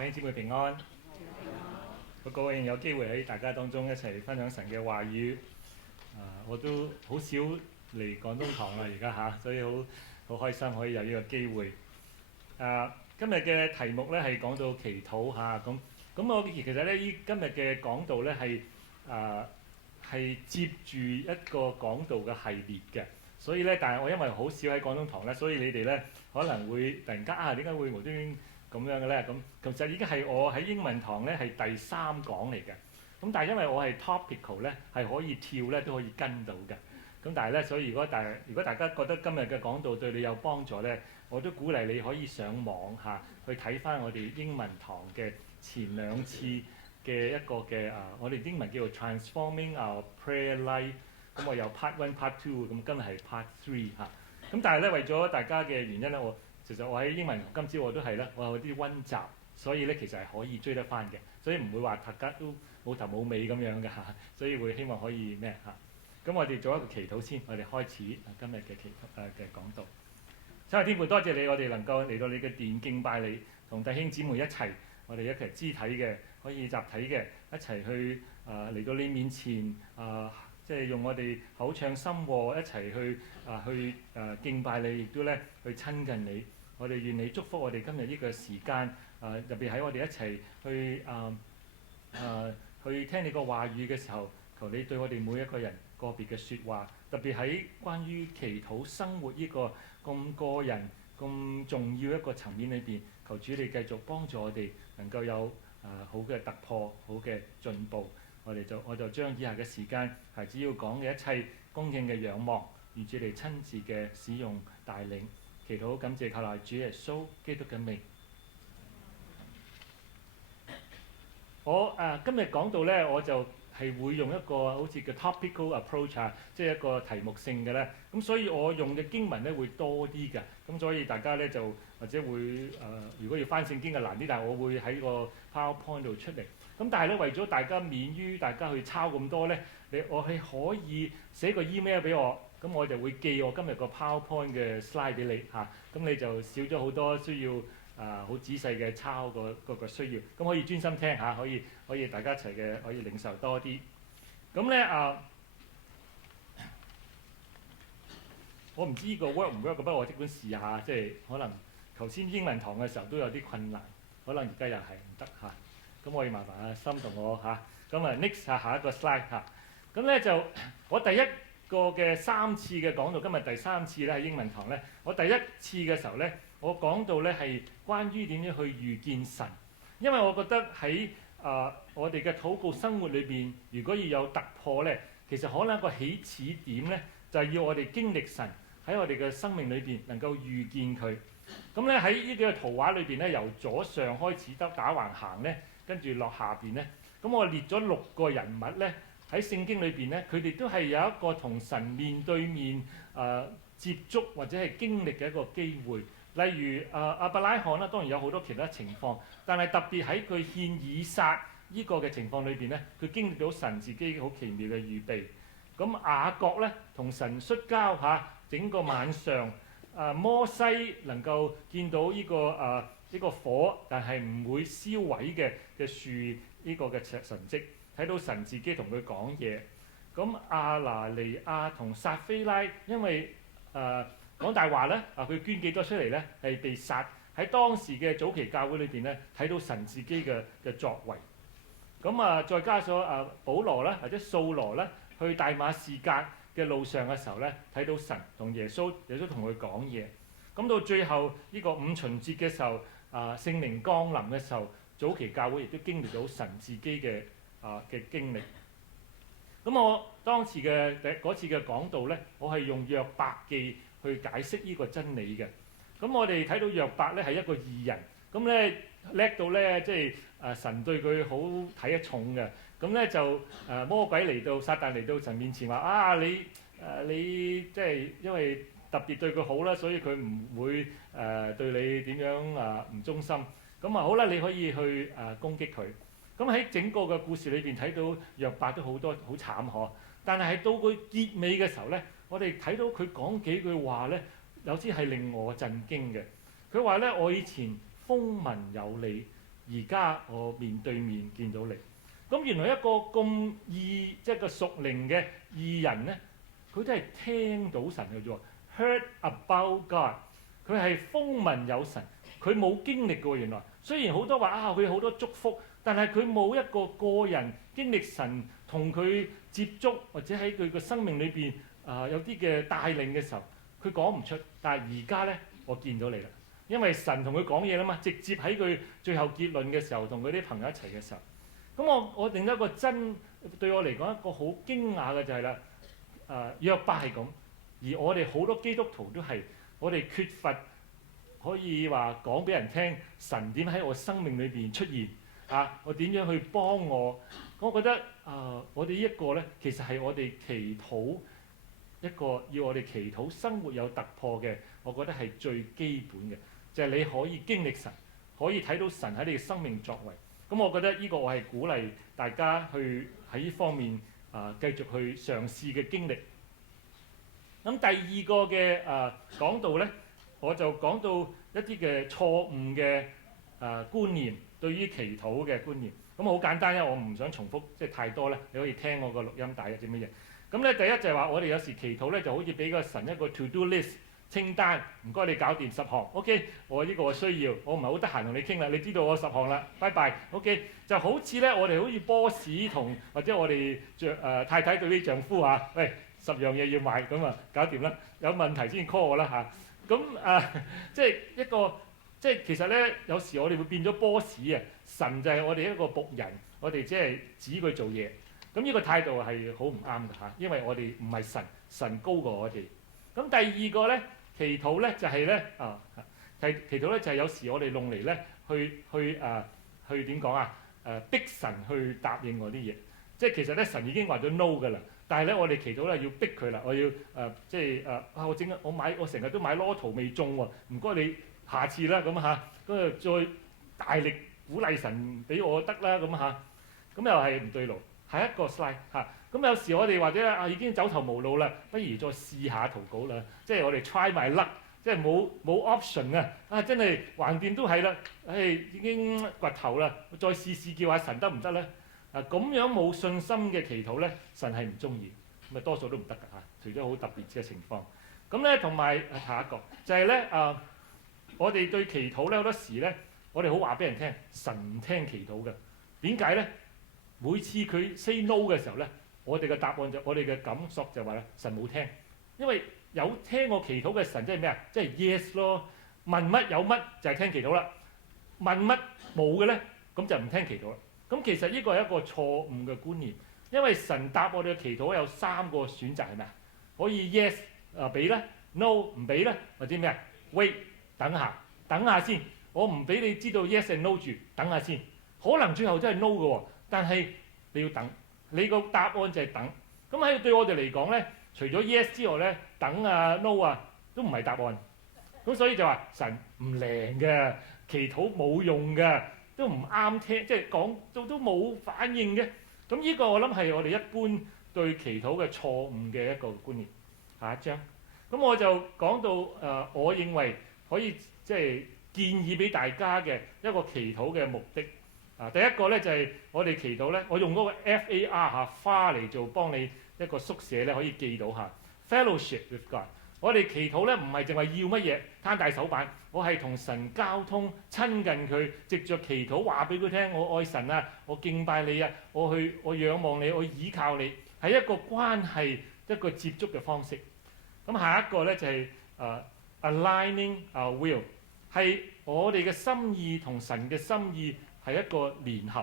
弟兄姊妹平安，好高興有機會喺大家當中一齊分享神嘅話語。我都好少嚟廣東堂啦，而家所以好開心可以有呢個機會。今日嘅題目咧係講到祈禱咁我其實咧今日嘅講道咧係接住一個講道嘅系列嘅，所以咧但係我因為好少喺廣東堂咧，所以你哋咧可能會突然間點解會無端端咁樣嘅咧？咁其實已經係我喺英文堂咧係第3講嚟嘅。咁但係因為我係 topical 咧，係可以跳咧都可以跟到嘅。咁但係咧，所以如果大家覺得今日嘅講道對你有幫助咧，我都鼓勵你可以上網去睇翻我哋英文堂嘅前2次嘅一個嘅我哋英文叫做 Transforming Our Prayer Life。咁我有 Part 1、Part 2，咁今日係 Part 3咁但係咧為咗大家嘅原因咧，其實我喺英文今朝我都係咧，我有啲溫習，所以咧其實係可以追得翻嘅，所以唔會話大家都冇頭冇尾咁樣嘅所以會希望可以咩咁我哋做一個祈禱先，我哋開始今日嘅嘅講道。親愛天父，多謝你，我哋能夠嚟到你嘅殿敬拜你，同弟兄姊妹一齊，我哋一齊肢體嘅，可以集體嘅，一齊去嚟到你面前即係用我哋口唱心和一齊去敬拜你，亦都咧去親近你。我哋願你祝福我哋今日呢個時間，特別喺我哋一齊去聽你個話語嘅時候，求你對我哋每一個人個別嘅説話，特別喺關於祈禱生活呢個咁個人咁重要一個層面裏邊，求主你繼續幫助我哋能夠有好嘅突破，好嘅進步。我就將以下嘅時間係只要講嘅一切恭敬嘅仰望，願主你親自嘅使用帶領。祈禱感謝靠賴主耶穌基督嘅名。我今日講到咧，我就係會用一個好似叫 topical approach 即係一個題目性嘅咧。咁所以我用嘅經文咧會多啲嘅。咁所以大家咧就或者會如果要翻聖經嘅難啲，但係我會喺個 PowerPoint 度出嚟。咁但係咧為咗大家免於大家去抄咁多咧，我係可以寫個 email 俾我，咁我就會寄我今日個 PowerPoint 嘅 slide 俾你咁你就少咗好多需要好仔細嘅抄個需要，咁可以專心聽可以大家一齊嘅可以領受多啲。咁咧我唔知呢個 work 唔 work，不過我即管試下，即係可能頭先英文堂嘅時候都有啲困難，可能而家又係唔得咁我要麻煩阿心同我咁next 下一個 slide 咁咧就我第一個嘅3次嘅講道，今日第3次咧喺英文堂咧，我第一次嘅時候咧，我講到咧係關於點樣去遇見神，因為我覺得喺我哋嘅禱告生活裏邊，如果要有突破咧，其實可能一個起始點咧，就係要我哋經歷神喺我哋嘅生命裏邊能夠遇見佢。咁咧喺呢幾個圖畫裏邊咧，由左上開始得打橫行咧，跟住落下邊咧，咁我列咗6個人物咧喺聖經裏邊咧，佢哋都係有一個同神面對面接觸或者係經歷嘅一個機會。例如亞伯拉罕啦，當然有好多其他情況，但係特別喺佢獻以撒呢個嘅情況裏邊咧，佢經歷到神自己好奇妙嘅預備。咁雅各咧同神摔交整個晚上，摩西能夠見到呢個火，但係唔會燒毀嘅樹呢個嘅神蹟，睇到神自己同佢講嘢。咁亞拿尼亞同撒非拉，因為講大話咧，佢捐幾多出嚟咧，係被殺。喺當時嘅早期教會裏邊咧，睇到神自己嘅作為。咁再加上保羅啦，或者掃羅啦，去大馬士革嘅路上嘅時候咧，睇到神同耶穌同佢講嘢。咁到最後呢個五旬節嘅時候，聖靈降臨嘅時候，早期教會亦都經歷到神自己嘅經歷。咁我當時嗰次嘅講道咧，我係用約伯記去解釋呢個真理嘅。咁我哋睇到約伯咧係一個義人，咁咧叻到咧即係神對佢好睇得重嘅。咁咧就魔鬼嚟到，撒旦嚟到神面前話你即係因為特別對佢好啦，所以佢唔會對你點樣唔忠心。咁好啦，你可以去攻擊佢。咁喺整個嘅故事裏邊睇到約伯都好多好慘但係到佢結尾嘅時候咧，我哋睇到佢講幾句話咧，有啲係令我震驚嘅。佢話咧：我以前風聞有你，而家我面對面見到你。咁原來一個咁義，即係個屬靈嘅義人咧，佢都係聽到神嘅啫喎。Heard about God，佢係風聞有神，佢冇經歷過原來。雖然好多話啊，佢好多祝福，但係佢冇一個個人經歷神同佢接觸，或者喺佢個生命裏邊有啲嘅帶領嘅時候，佢講唔出。但係而家咧，我見到你啦，因為神同佢講嘢啦嘛，直接喺佢最後結論嘅時候，同佢啲朋友一齊嘅時候。咁我另一個對我嚟講一個好驚訝嘅就係啦，約伯係咁，而我哋好多基督徒都係，我哋缺乏可以話講俾人聽神點喺我生命裏邊出現我點樣去幫我。我覺得我哋呢一個咧，其實係我哋祈禱一個要我哋祈禱生活有突破嘅，我覺得係最基本嘅，就係你可以經歷神，可以睇到神喺你嘅生命作為。咁我覺得呢個我係鼓勵大家去喺呢方面繼續去嘗試嘅經歷。咁第二個嘅講道咧，我就講到一啲嘅錯誤嘅觀念，對於祈禱嘅觀念。咁好簡單，因為我唔想重複即係太多咧，你可以聽我個錄音帶嘅啲乜嘢。咁咧第一就係話我哋有時祈禱咧就好似俾個神一個 to do list 清單，唔該你搞掂10項 ，OK， 我呢個我需要，我唔係好得閒同你傾啦，你知道我10項啦，拜拜 ，OK， 就好似咧我哋好似 boss 同或者我哋太太對啲丈夫喂10樣嘢要買咁搞掂啦，有問題先 call 我啦咁即係一個即係其實咧有時我哋會變咗 boss 神就係我哋一個僕人，我哋即係指佢做嘢，咁呢個態度係好唔啱嘅因為我哋唔係神，神高過我哋。咁第二個咧。祈禱咧就係咧祈禱咧就係有時我哋弄嚟咧去點講逼神去答應我啲嘢，即係其實咧神已經話咗 no 㗎啦，但係咧我哋祈禱咧要逼佢啦，我要我成日都買羅圖未中喎，唔該你下次啦咁跟住再大力鼓勵神俾我得啦咁咁又係唔對路。下一個 slide 咁有時我哋或者已經走投無路啦，不如再試下禱告啦，即係我哋 try my luck，即係冇 option 真係橫掂都係啦，已經掘頭啦，再試試叫下神得唔得咧？咁樣冇信心嘅祈禱咧，神係唔中意，咁多數都唔得㗎除咗好特別嘅情況。咁咧同埋下一個就係咧我哋對祈禱咧好多時咧，我哋好話俾人聽，神唔聽祈禱嘅，點解咧？每次佢 say no 嘅時候咧，我哋嘅答案我哋嘅感覺就話咧，神冇聽，因為有聽我祈禱嘅神即係咩啊？即係 yes 咯，問乜有乜就係聽祈禱啦，問乜冇嘅咧，咁就唔聽祈禱啦。咁其實呢個係一個錯誤嘅觀念，因為神答我哋嘅祈禱有3個選擇係咩啊？可以 yes 俾啦 ，no 唔俾啦，或者咩啊 ？wait 等下先，我唔俾你知道 yes and no 住，等下先，可能最後真係 no 嘅喎。但係你要等，你個答案就係等。咁喺對我哋嚟講咧，除咗 yes 之外咧，等no 都唔係答案。咁所以就話神唔靈嘅，祈禱冇用嘅，都唔啱聽，即係講都冇反應嘅。咁呢個我諗係我哋一般對祈禱嘅錯誤嘅一個觀念。下一章，咁我就講到我認為可以即係建議俾大家嘅一個祈禱嘅目的。第一個咧就係我哋祈禱咧，我用嗰個 FAR 花嚟做幫你一個縮寫咧，可以記到Fellowship with God。我哋祈禱咧唔係淨係要乜嘢攤大手板，我係同神交通親近佢，藉着祈禱話俾佢聽，我愛神我敬拜你我仰望你，我倚靠你，係一個關係一個接觸嘅方式。咁下一個咧就係aligning our will， 係我哋嘅心意同神嘅心意。係一個聯合，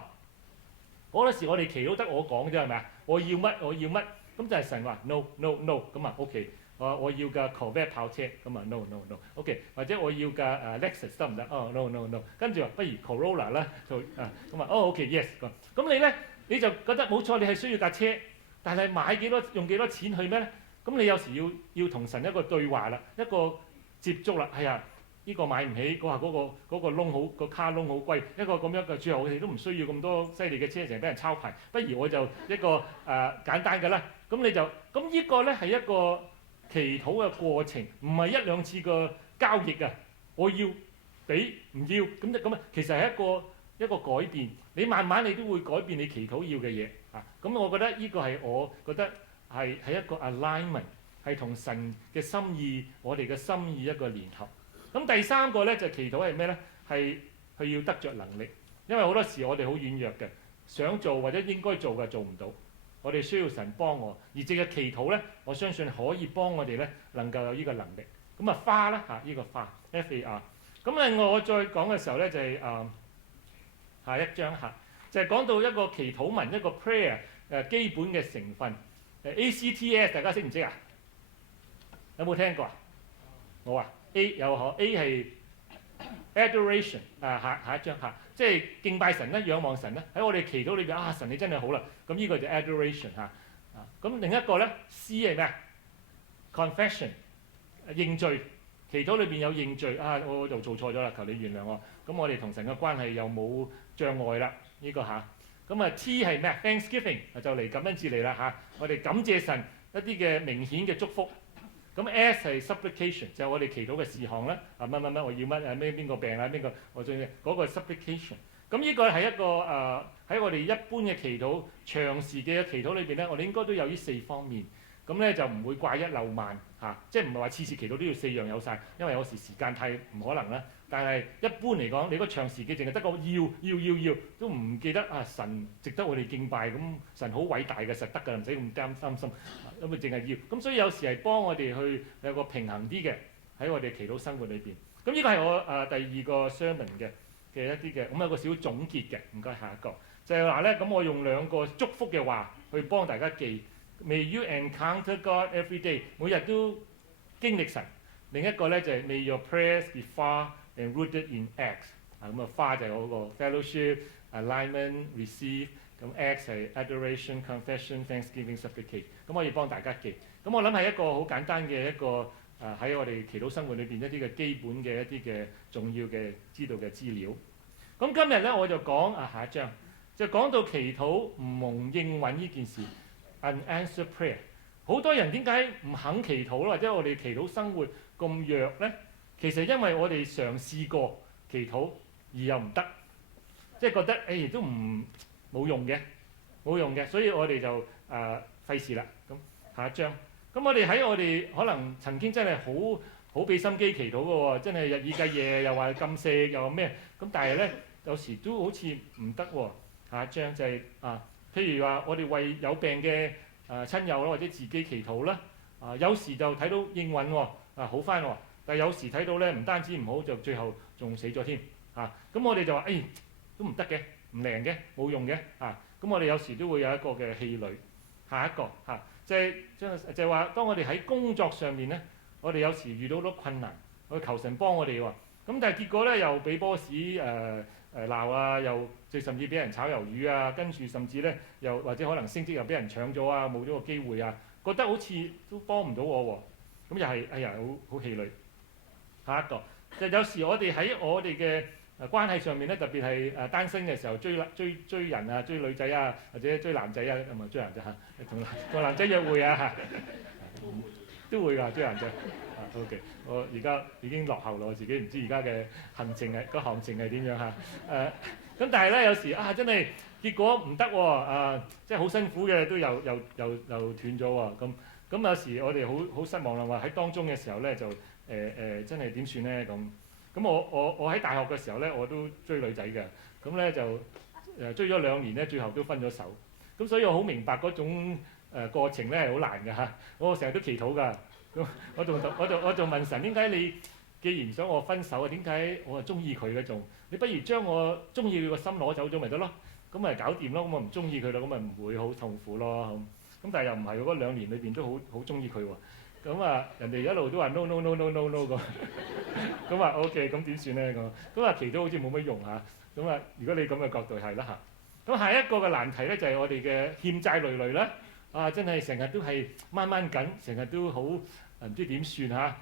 好多時我哋祈禱得我講啫，係咪啊？我要乜，咁就係神話 no， 咁OK，我要架 Corvette 跑車，咁no，OK， 或者我要架Lexus 得唔得？no，跟住話不如 Corolla 啦，咁OK yes，咁你咧你就覺得冇錯，你係需要架車，但係買用幾多錢去咩咧？咁你有時要同神一個對話啦，一個接觸啦，係啊。呢個買唔起，嗰個窿好，個卡窿好貴，一個咁樣嘅，最後我哋都唔需要咁多犀利嘅車，成日俾人抄牌，不如我就一個簡單嘅啦。咁呢個咧係一個祈禱嘅過程，唔係1、2次嘅交易我要俾唔要，咁其實係一個一個改變，你慢慢你都會改變你祈禱要嘅嘢啊。咁我覺得呢個係我覺得係一個 alignment，係同神嘅心意，我哋嘅心意一個聯合。咁第三個咧就祈禱係咩咧？係佢要得着能力，因為好多時我哋好軟弱嘅，想做或者應該做嘅做唔到，我哋需要神幫我，而藉嘅祈禱咧，我相信可以幫我哋咧能夠有呢個能力。咁啊花啦嚇，呢個花 FAR。咁另外我再講嘅時候咧就係下一章嚇，就係講到一個祈禱文一個 prayer 基本嘅成分ACTS， 大家識唔識啊？有冇聽過啊？冇啊 A 有可 A 係 adoration 下一章嚇，即係敬拜神啦、仰望神啦。喺我哋祈禱裏邊啊，神你真係好啦，咁呢個就 adoration 嚇。咁另一個咧 C 係咩啊 ？confession 認罪。祈禱裏邊有認罪啊！我就做錯咗啦，求你原諒我。咁我哋同神嘅關係又冇障礙啦，呢個嚇。咁啊 T 係咩 Thanksgiving 就嚟感恩節嚟啦嚇。我哋感謝神一啲嘅明顯嘅祝福。咁 S 係 supplication 就係我哋祈禱嘅事項啦。乜乜乜我要乜咩邊個病啊邊個我最嗰個 supplication。咁呢個係一個喺我哋一般嘅祈禱長時嘅祈禱裏邊咧，我哋應該都有呢4方面。咁咧就唔會掛一漏萬嚇，即係唔係話次次祈禱都要4樣有晒，因為有時時間太唔可能啦。但係一般嚟講，你個長時嘅淨係得個要，都唔記得啊神值得我哋敬拜，咁神好偉大嘅實得㗎，唔使咁擔心。咁啊淨係要，咁所以有時係幫我哋去有個平衡啲嘅喺我哋祈禱生活裏邊。咁呢個係我第二個 sermon 嘅一啲嘅，咁有個小總結嘅。唔該下一個就係話咧，咁我用2個祝福嘅話去幫大家記。May you encounter God every day， 每日都經歷神。另一個咧就係 May your prayers be far and rooted in acts。咁啊花就係嗰個 fellowship、alignment、receive。咁 acts 係 adoration、confession、thanksgiving、supplicate。咁可以幫大家記。咁我諗係一個好簡單嘅一個喺我哋祈禱生活裏邊一啲嘅基本嘅一啲嘅重要嘅知道嘅資料。咁今日咧我就講下一章，就講到祈禱唔蒙應允呢件事。Unanswered prayer， 好多人點解唔肯祈禱或者我哋祈禱生活咁弱呢？其實因為我哋嘗試過祈禱而又唔得，即係覺得都冇用嘅，所以我哋就費事啦。咁下一章，咁我哋喺我哋可能曾經真係好俾心機祈禱嘅喎，真係日以繼夜又話禁食又話咩，咁但係咧有時都好似唔得喎。下一章就係譬如話，我哋為有病嘅親友啦，或者自己祈禱啦，有時就睇到應允喎，好翻喎，但係有時睇到咧唔單止唔好，就最後仲死咗添嚇。咁我哋就話都唔得嘅，唔靈嘅，冇用嘅咁我哋有時都會有一個嘅氣餒。下一個就係話，當我哋喺工作上面咧，我哋有時遇到好多困難，我求神幫我哋喎。咁但係結果咧又俾 boss 鬧啊，又甚至俾人炒魷魚啊，跟住甚至咧又或者可能升職又俾人搶咗啊，冇咗個機會啊，覺得好似都幫唔到我喎，咁又係好氣餒。下一個就有時我哋喺我哋嘅關係上面咧，特別係單身嘅時候追人啊，追女仔啊，或者追男仔啊，唔係追男仔同男仔約會啊都會㗎追男仔。OK， 我而家已經落後啦，我自己唔知而家嘅行程係點樣嚇。咁但係咧有時真係結果唔得喎，即係好辛苦嘅都又斷咗喎。咁有時我哋好失望啦，話喺當中嘅時候咧就真係點算咧咁我喺大學嘅時候咧我都追女仔嘅，咁咧就追咗2年咧，最後都分咗手。咁所以我好明白嗰種過程咧係好難嘅嚇。我成日都祈禱㗎。我就問神，點解你既然想我分手啊？點解我係中意佢嘅仲？你不如將我中意佢個心攞走咗咪得咯？咁咪搞掂咯。咁我唔中意佢啦，咁咪唔會好痛苦咯。咁但係又唔係喎，嗰2年裏邊都好中意佢喎。咁人哋一路都話 no 咁。咁OK，咁點算咧咁？祈禱好似冇乜用嚇。如果你咁嘅角度係啦嚇。咁下一個嘅難題咧就係我哋嘅欠債累累啦。真係成日都係掹緊，成日都好唔知點算嚇。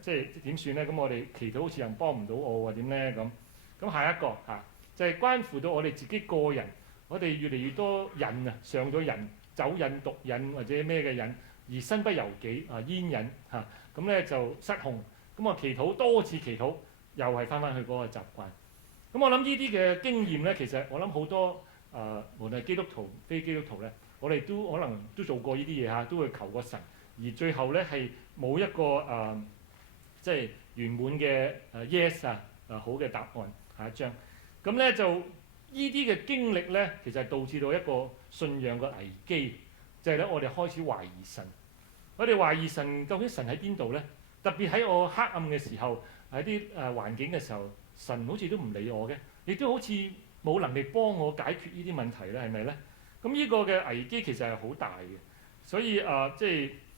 即係點算咧？咁我哋祈禱好似又幫唔到我喎，點咧咁？下一個就係關乎到我哋自己個人，我哋越嚟越多癮上咗癮，酒癮、毒癮或者咩嘅癮，而身不由己煙癮咁咧就失控。咁我祈禱多次祈禱，又係翻去嗰個習慣。咁我諗呢啲嘅經驗咧，其實我諗好多無論係基督徒、非基督徒咧，我哋都可能都做過呢啲嘢嚇，都會求過神，而最後咧係冇一個即係圓滿嘅yes 好嘅答案。下一章，咁咧就呢啲嘅經歷咧，其實係導致到一個信仰嘅危機，就係咧我哋開始懷疑神。我哋懷疑神究竟神喺邊度咧？特別喺我黑暗嘅時候，喺啲環境嘅時候，神好似都唔理我嘅，亦都好似冇能力幫我解決呢啲問題咧，係咪咧？咁呢個嘅危機其實係好大嘅，所以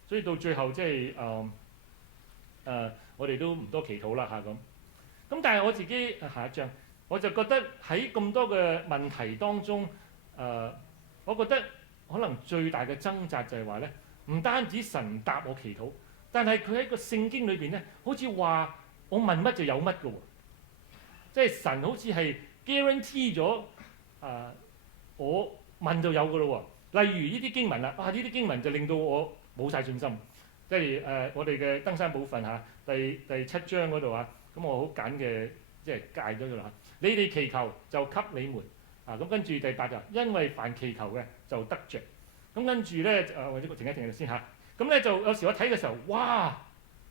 所以到最後即係我哋都唔多祈禱啦嚇咁。咁但係我自己下一章，我就覺得喺咁多嘅問題當中，我覺得可能最大嘅掙扎就係話咧，唔單止神答我祈禱，但係佢喺個聖經裏邊咧，好似話我問乜就有乜嘅喎，即係神好似係 guarantee 咗我問就有嘅咯喎。例如呢啲經文啦，呢啲經文就令到我冇晒信心。即係我哋嘅登山寶訓嚇，第7章嗰度啊。咁我好簡嘅，即係戒咗佢啦。你哋祈求就給你們咁跟住第8就因為凡祈求嘅就得着。咁跟住咧或者停一停先嚇。咁咧就有時我睇嘅時候，哇！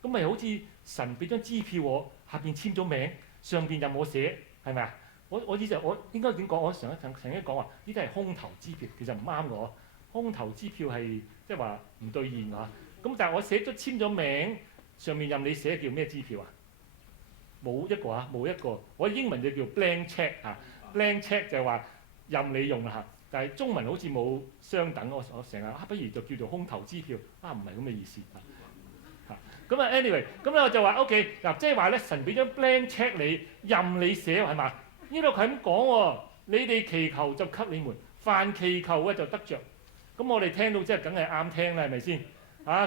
咁咪好似神俾張支票我，下邊簽咗名，上邊任我寫，係咪啊？我意思我應該點講？我曾經講話呢啲係空頭支票，其實唔啱嘅。空頭支票係即係話唔兌現嚇。咁但係我寫咗簽咗名，上面任你寫叫咩支票啊？冇一個冇一個。我英文就叫 blank check blank check 就係話任你用啦嚇。但係中文好似冇相等，我成日不如就叫做空頭支票唔係咁嘅意思咁anyway，咁咧我就話 OK 嗱，即係話咧神俾張 blank check 你，任你寫係嘛？呢度佢咁講喎，你哋祈求就給你們，凡祈求嘅就得着。咁我哋聽到即係梗係啱聽啦，係咪先？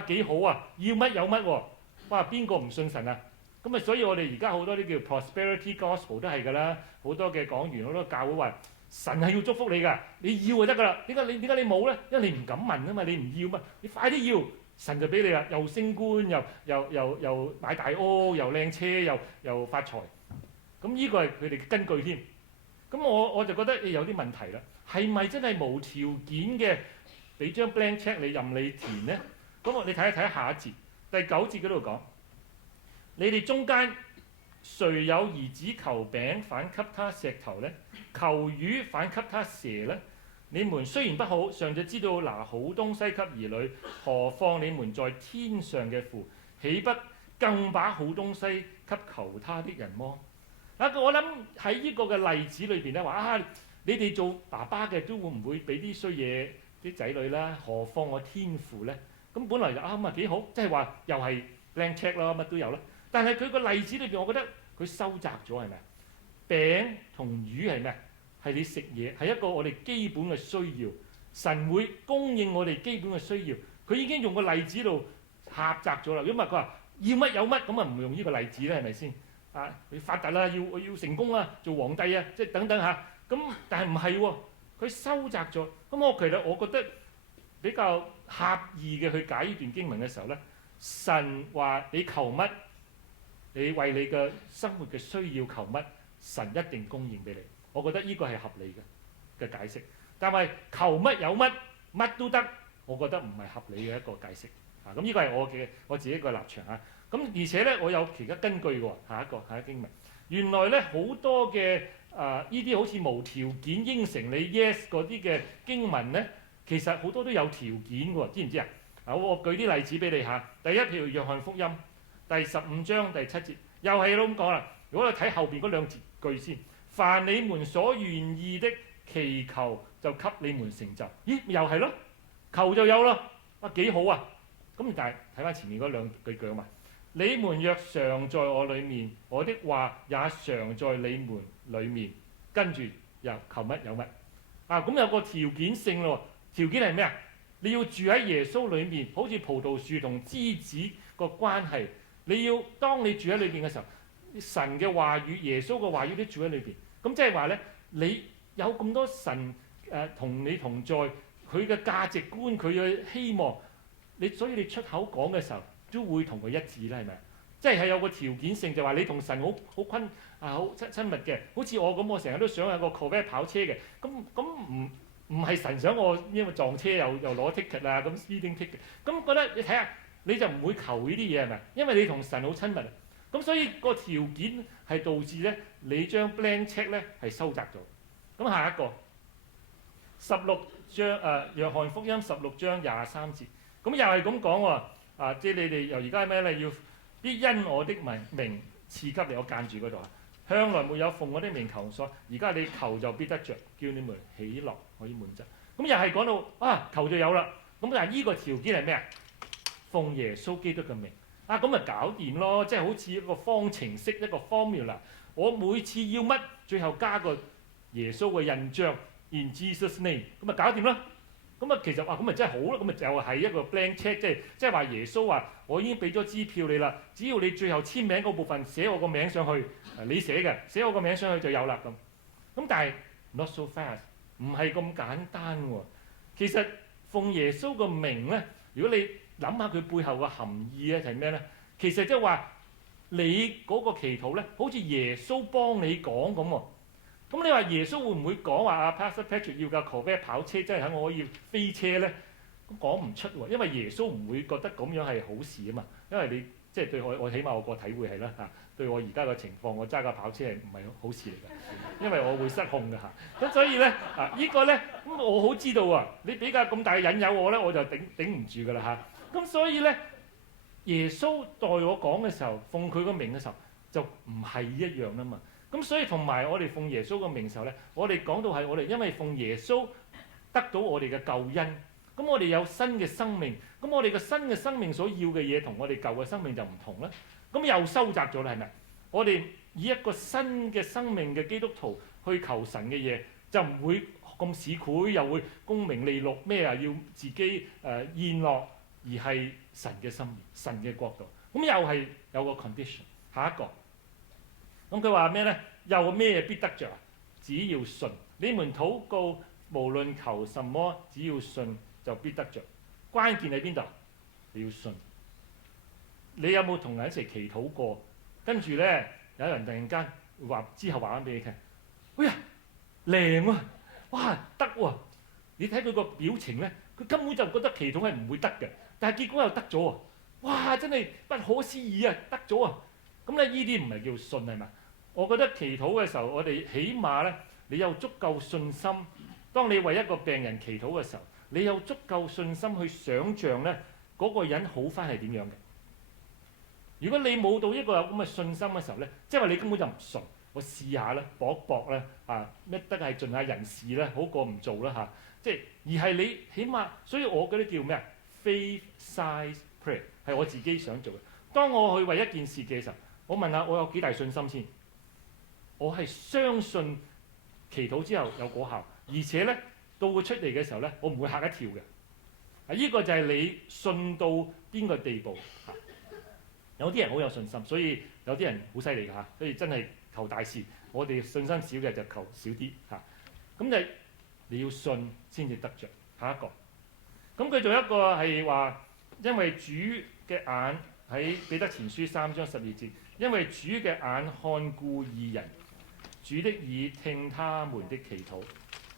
幾好啊！要乜有乜喎？哇！邊個唔信神啊？咁所以我哋而家好多啲叫 prosperity gospel 都係㗎啦，好多嘅講員好多教會話神係要祝福你㗎，你要就得㗎啦。點解你冇咧？因為你唔敢問啊嘛，你唔要嘛，你快啲要，神就俾你啦，又升官，又買大屋，又靚車，又發財。咁呢個係佢哋嘅根據添。咁我就覺得有啲問題啦，係咪真係無條件嘅俾張 blank check 你任你填咧？咁你睇一睇下一節，第9節嗰度講，你哋中間誰有兒子求餅反給他石頭呢？求魚反給他蛇呢？你們雖然不好，尚且知道拿好東西給兒女，何況你們在天上嘅父，豈不更把好東西給求他的人麼？我諗喺呢個嘅例子裏邊咧，話你哋做爸爸嘅都會唔會俾啲衰嘢啲仔女啦？何況我天父呢？咁本來就咁啊幾好，即係話又係 blank check 咯，乜都有啦。但係佢個例子裏邊，我覺得佢收窄咗係咪？餅同魚係咩？係你食嘢，係一個我哋基本嘅需要。神會供應我哋基本嘅需要。佢已經用個例子度狹窄咗啦。如果唔係佢話要乜有乜，咁啊唔用呢個例子咧，係咪先？你發達啦，要成功啊，做皇帝啊，即係等等嚇。咁但係唔係喎？佢收窄咗。咁其實我覺得比較狹義嘅去解呢段經文嘅時候咧，神話你求乜，你為你嘅生活嘅需要求乜，神一定供應俾你。我覺得呢個係合理嘅解釋。但係求乜有乜，乜都得，我覺得唔係合理嘅一個解釋。咁呢個係我自己個立場嚇。咁而且咧，我有其他根據喎。下一經文，原來咧好多嘅呢啲好似無條件應承你 yes 嗰啲嘅經文咧，其實好多都有條件喎，知唔知啊？我舉啲例子俾你嚇。第一，譬如約翰福音第15章第7節，又係咁講啦。如果你睇後邊嗰2句先，凡你們所願意的祈求，就給你們成就。咦，又係咯，求就有咯，幾好啊！咁但係睇翻前面嗰2句講埋，你們若常在我裡面，我的話也常在你們裡面。跟住又求乜有乜咁有個條件性咯。條件係咩啊？你要住喺耶穌裡面，好似葡萄樹同枝子個關係。當你住喺裏邊嘅時候，神嘅話語、耶穌嘅話語都住喺裏邊。咁即係話咧，你有咁多神同你同在，佢嘅價值觀、佢嘅希望，所以你出口講嘅時候都會同佢一致啦，係咪？即係有個條件性，就話你同神好親密嘅，好似我咁，我成日都想有個 Corvette 跑車嘅，咁唔係神想我因為撞車又攞 ticket 啊，咁 speeding ticket，咁覺得你睇下你就唔會求呢啲嘢係咪？因為你同神好親密，咁所以個條件係導致咧你將 blank check 咧係收窄咗。咁下一個16章約翰福音16章23節，咁又係咁講喎，即係你哋由而家係咩咧？要必因我的名賜給你，我間住嗰度啊。向來沒有奉我的名求所，而家你求就必得着，叫你們喜樂可以滿足。咁又係講到求就有啦。咁但係呢個條件係咩啊？奉耶穌基督嘅名咁咪搞掂咯，即係好似一個方程式一個 formula。我每次要乜，最後加個耶穌嘅印章 in Jesus name， 咁咪搞掂啦。咁其實咁咪真係好啦，咁咪就係一個 blank check，即係話耶穌話我已經俾咗支票你啦，只要你最後簽名嗰部分寫我個名上去，你寫嘅寫我個名上去就有啦咁。咁但係 not so fast， 唔係咁簡單喎。其實奉耶穌個名咧，如果你諗下佢背後嘅含義咧係咩咧？其實即係話你嗰個祈禱咧，好似耶穌幫你講咁喎。咁你話耶穌會唔會講話Pastor Patrick 要架 Corvette 跑車，真係等我可以飛車咧？咁講唔出喎，因為耶穌唔會覺得咁樣係好事啊嘛。因為你即係對我起碼我個體會係啦嚇，對我而家嘅情況，我揸架跑車係唔係好事嚟㗎？因為我會失控㗎嚇。咁所以咧呢個咧咁我好知道啊，你俾架咁大嘅引誘我咧，我就頂唔住㗎啦嚇。咁所以咧，耶穌代我講嘅時候，奉佢個名嘅時候，就唔係一樣啦嘛。咁所以同埋我哋奉耶穌個名時候咧，我哋講到係我哋因為奉耶穌得到我哋嘅救恩，咁我哋有新嘅生命，咁我哋嘅新嘅生命所要嘅嘢同我哋舊嘅生命就唔同啦。咁又收窄咗啦，係咪？我哋以一個新嘅生命嘅基督徒去求神嘅嘢，就唔會咁市儈，又會功名利祿咩啊？要自己宴樂，而係神嘅心意、神嘅國度。咁又係有個 condition。下一個。咁佢話咩咧？又咩必得着？只要信。你們禱告，無論求什麼，只要信就必得着。關鍵喺邊度？你要信。你有冇同人一齊祈禱過？跟住咧，有人突然間之後話翻俾你聽，哎呀，靈喎，哇，得喎！你睇佢個表情咧，佢根本就覺得祈禱係唔會得嘅，但係結果又得咗喎！哇，真係不可思議啊，得咗啊！咁咧，呢啲唔係叫信係咪？我覺得祈禱嘅時候，我哋起碼咧，你有足夠信心。當你為一個病人祈禱嘅時候，你有足夠信心去想像咧嗰個人好翻係點樣嘅。如果你冇到一個有咁嘅信心嘅時候咧，即係話你根本就唔信。我試下啦，搏一搏啦，乜得係盡下人事啦，好過唔做啦嚇。即係而係你起碼，所以我嗰啲叫咩啊 ？Faith size prayer 係我自己想做嘅。當我去為一件事嘅時候，我問下我有幾大信心先？我係相信祈禱之後有果效，而且咧到佢出嚟嘅時候咧，我唔會嚇一跳嘅。呢個就係你信到邊個地步嚇？有啲人好有信心，所以有啲人好犀利㗎嚇，所以真係求大事。我哋信心少嘅就求少啲嚇。咁就你要信先至得着。下一個，咁佢仲有一個係話，因為主嘅眼喺彼得前書3章12節，因為主嘅眼看顧義人。主的耳聽他們的祈禱，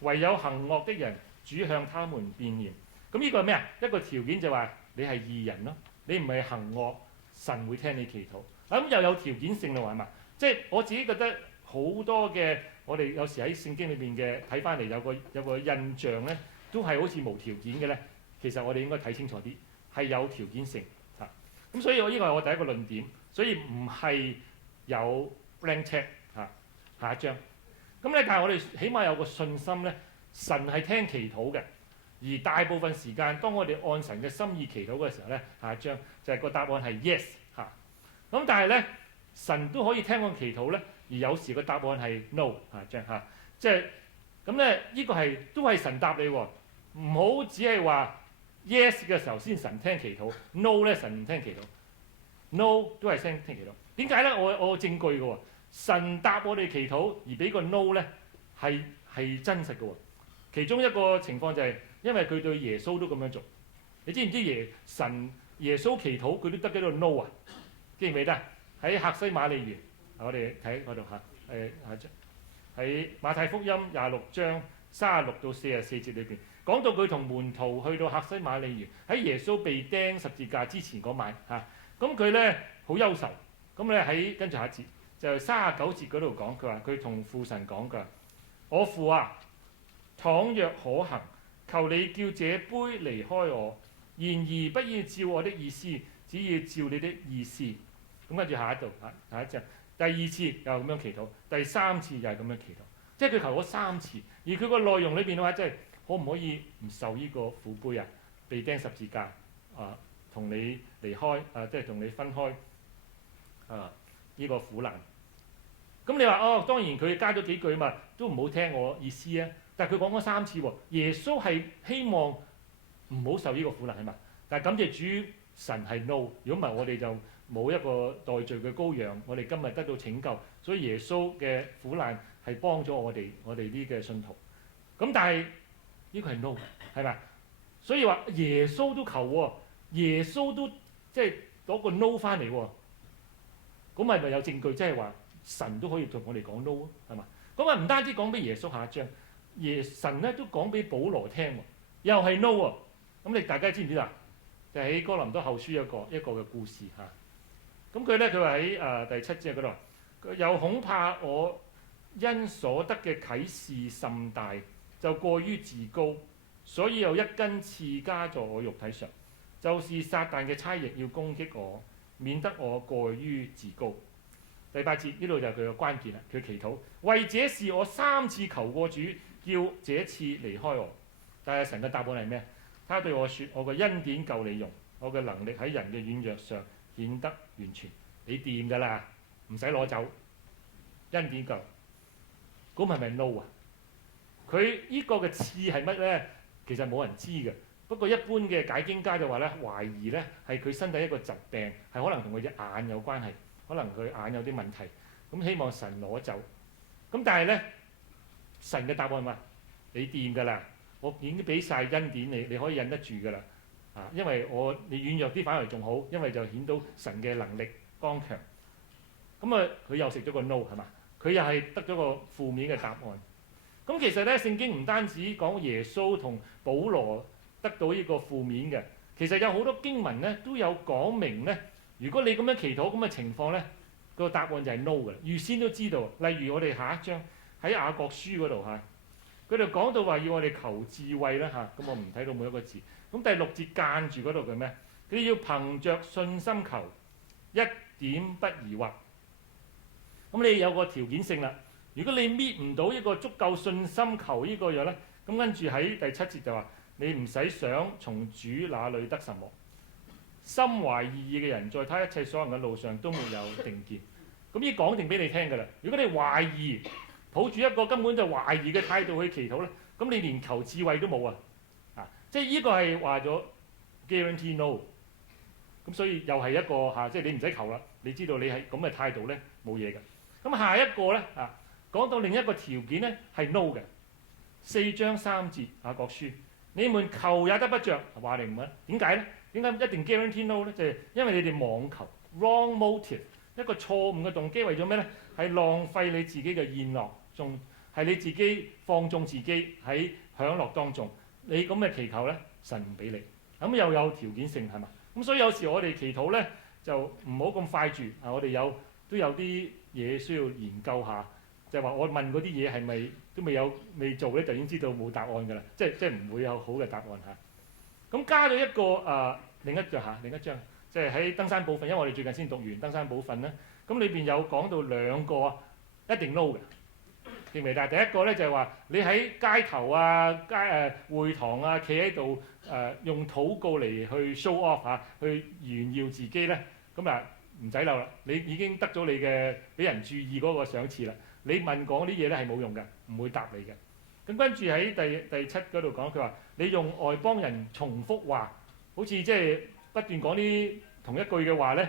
唯有行惡的人，主向他們變臉。咁呢個係咩啊？一個條件就話你係義人咯，你唔係行惡，神會聽你祈禱。咁又有條件性咯，係嘛？即係我自己覺得好多嘅，我哋有時喺聖經裏邊嘅睇翻嚟有個印象咧，都係好似無條件嘅咧。其實我哋應該睇清楚啲，係有條件性嚇。咁所以呢個係我第一個論點，所以唔係有 blank check。下一章，咁咧，但係我哋起碼有個信心咧，神係聽祈禱嘅，而大部分時間，當我哋按神嘅心意祈禱嘅時候咧，下一章就係個答案係 yes 嚇。咁但係咧，神都可以聽我祈禱咧，而有時個答案係 no 下一章嚇，即係咁咧，呢個係都係神答你喎，唔好只係話 yes 嘅時候先神聽祈禱 ，no 咧神唔聽祈禱 ，no 都係先聽祈禱。點解咧？我有證據嘅喎。神答我哋祈禱而俾個 no 咧，係真實嘅喎。其中一個情況就係因為佢對耶穌都咁樣做。你知唔知耶穌祈禱佢都得幾多 no 啊？記唔記得？喺客西馬尼園，我哋睇嗰度嚇，喺馬太福音26章36到44節裏邊，講到佢同門徒去到客西馬尼園，喺耶穌被釘十字架之前嗰晚嚇，咁佢咧好憂愁，咁咧喺跟住下一節就39節嗰度講，佢話佢同父神講㗎，我父啊，倘若可行，求你叫這杯離開我，然而不要照我的意思，只要照你的意思。咁跟住下一節，第二次又咁樣祈禱，第三次又係咁樣祈禱，即係佢求咗3次。而佢個內容裏邊嘅話，即係可唔可以唔受呢個苦杯啊？被釘十字架啊，同你離開啊，即係同你分開啊，呢個苦難。咁你話哦，當然佢加咗幾句嘛，都唔好聽我意思啊。但係佢講咗3次喎，耶穌係希望唔好受呢個苦難係嘛？但係感謝主，神係 no。如果唔係，我哋就冇一個代罪嘅羔羊，我哋今日得到拯救。所以耶穌嘅苦難係幫咗我哋呢嘅信徒。咁但係呢個係 no 係咪？所以話耶穌都求喎，耶穌都即係攞個 no 翻嚟喎。咁係咪有證據？即係話神都可以同我哋講 no 係嘛？咁啊唔單止講俾耶穌下一章。神咧都講俾保羅聽喎，又係 no 喎。咁你大家知唔知啊？就喺哥林多後書一個嘅故事嚇。咁佢咧佢話喺第7節嗰度，又恐怕我因所得嘅啟示甚大，就過於自高，所以有一根刺加在我肉體上，就是撒旦嘅差役要攻擊我，免得我過於自高。第8節呢度就係佢嘅關鍵啦。佢祈禱，為這事我3次求過主，叫這次離開我，但係神嘅答案係咩？他對我說：我嘅恩典夠你用，我嘅能力喺人嘅軟弱上顯得完全。你掂㗎啦，唔使攞走，恩典夠。咁係咪 no 啊？佢呢個嘅刺係乜咧？其實冇人知嘅。不過一般嘅解經家就話咧，懷疑咧係佢身體一個疾病，係可能同佢隻眼有關係，可能佢眼有啲問題。咁希望神攞走。咁但係咧，神嘅答案話：你掂㗎啦，我已經俾晒恩典你，你可以忍得住㗎啦。啊，因為你軟弱啲反而仲好，因為就顯到神嘅能力剛強。咁啊，佢又食咗個 no 係嘛？佢又係得咗個負面嘅答案。咁其實咧，聖經唔單止講耶穌同保羅得到呢個負面嘅，其實有好多經文咧都有講明咧。如果你咁樣祈禱咁嘅情況咧，個答案就係 no 嘅，預先都知道。例如我哋下一章喺雅各書嗰度嚇，佢哋講到話要我哋求智慧啦嚇。咁我唔睇到每一個字。咁第6節間住嗰度嘅咩？佢要憑着信心求，一點不疑惑。咁你有個條件性啦。如果你搣唔到一個足夠信心求呢個樣咧，咁跟住喺第7節就話你唔使想從主那裏得什麼。心懷二意嘅人，在他一切所行嘅路上都沒有定見。咁呢講定俾你聽㗎啦。如果你懷疑，抱住一個根本就懷疑嘅態度去祈禱咧，咁你連求智慧都冇啊！即係呢個係話咗 guarantee no。咁所以又係一個即係你唔使求啦。你知道你係咁嘅態度咧，冇嘢嘅。咁下一個咧講到另一個條件咧係 no 嘅。4章3節雅各書，你們求也得不着，話你唔乜？點解咧？點解一定 guarantee no 咧？就係因為你哋妄求 wrong motive， 一個錯誤嘅動機，為咗咩咧？係浪費你自己嘅宴樂，仲係你自己放縱自己喺享樂當中。你咁嘅祈求咧，神唔俾你。咁又有條件性係嘛？咁所以有時我哋祈禱咧就唔好咁快住。我哋都有啲嘢需要研究下，就係話我問嗰啲嘢係咪都未做咧，就已經知道冇答案㗎啦。即係唔會有好嘅答案嚇。咁加咗一個另一章，即係喺登山寶訓，因為我哋最近先讀完登山寶訓咧。咁裏邊有講到2個一定 no 嘅，記唔記得？第一個咧就係話你喺街頭會堂企喺度用禱告嚟去 show off 去炫耀自己咧，咁唔使漏啦，你已經得咗你嘅俾人注意嗰個賞賜啦。你問講啲嘢咧係冇用嘅，唔會答你嘅。咁跟住喺第7嗰度講，佢話你用外邦人重複話，好似即係不斷講啲同一句嘅話咧。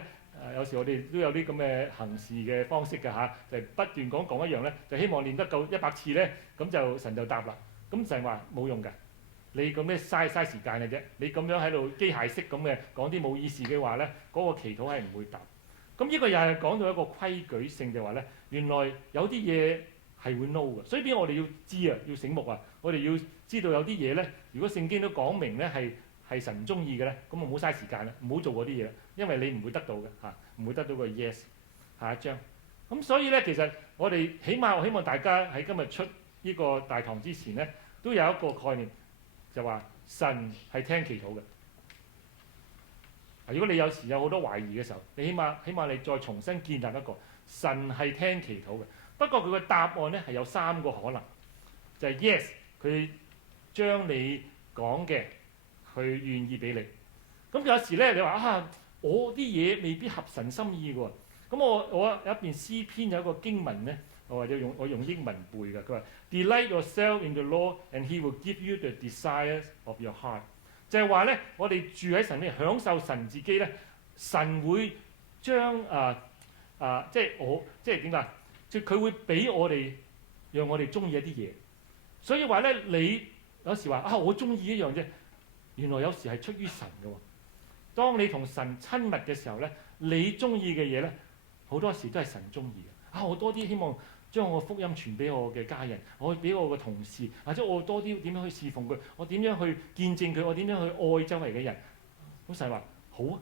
有時我哋都有啲咁嘅行事嘅方式㗎就係不斷講一樣咧，就希望練得夠100次咧，咁就神就答啦。咁神話冇用㗎，你咁樣嘥時間嘅啫。你咁樣喺度機械式咁嘅講啲冇意思嘅話咧，嗰個祈禱係唔會答。咁呢個又係講到一個規矩性，就話咧，原來有啲嘢係會 no 嘅，所以變我哋要知啊，要醒目啊，我哋要知道有啲嘢咧，如果聖經都講明咧係神唔中意嘅咧，咁我唔好嘥時間啦，唔好做嗰啲嘢，因為你唔會得到嘅嚇，唔會得到個 yes。下一章。咁所以咧，其實我哋起碼我希望大家喺今日出呢個大堂之前咧，都有一個概念，就話神係聽祈禱嘅。如果你有時有好多懷疑嘅時候，你起碼你再重新建立一個神係聽祈禱嘅。不過佢嘅答案咧係有3個可能，就係 yes， 佢將你講嘅佢願意俾你。咁有時咧你話啊，我啲嘢未必合神心意嘅喎。咁我有一邊詩篇有一個經文咧，我用英文背嘅，佢話 Delight yourself in the Lord and He will give you the desires of your heart。就係話咧，我哋住喺神裏享受神自己咧，神會將即係點啊？即係佢會俾我哋，讓我哋中意一啲嘢。所以話咧，你有時話啊，我中意一樣啫，原來有時係出於神嘅喎。當你同神親密嘅時候咧，你中意嘅嘢咧，好多時都係神中意嘅。啊，我多啲希望將我嘅福音傳俾我嘅家人，我俾我嘅同事，或者我多啲點樣去侍奉佢，我點樣去見證佢，我點樣去愛周圍嘅人。咁神話好啊，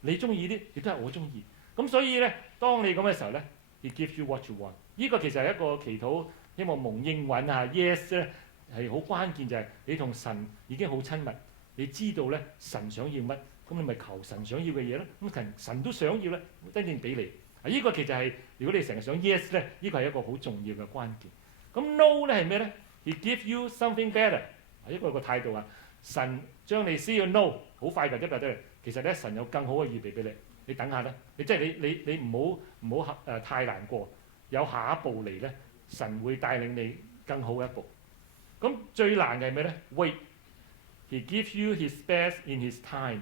你中意啲，亦都係我中意。咁所以咧，當你咁嘅時候咧，He gives you what you want。呢個其實係一個祈禱，希望蒙應允啊 ，yes 咧係好關鍵，就係你同神已經好親密，你知道咧神想要乜，咁你咪求神想要嘅嘢咯。咁神都想要咧，真正俾你。呢個其實係如果你成日想 yes 咧，呢個係一個好重要嘅關鍵。咁 no 咧係咩咧 ？He give you something better。呢個個態度啊，神將你 say no 好快就得。其實咧，神有更好嘅預備俾你，你等下啦。你即係你唔好太難過，有下一步嚟咧，神會帶領你更好嘅一步。咁最難嘅係咩咧 ？Wait。He gives you His best in His time。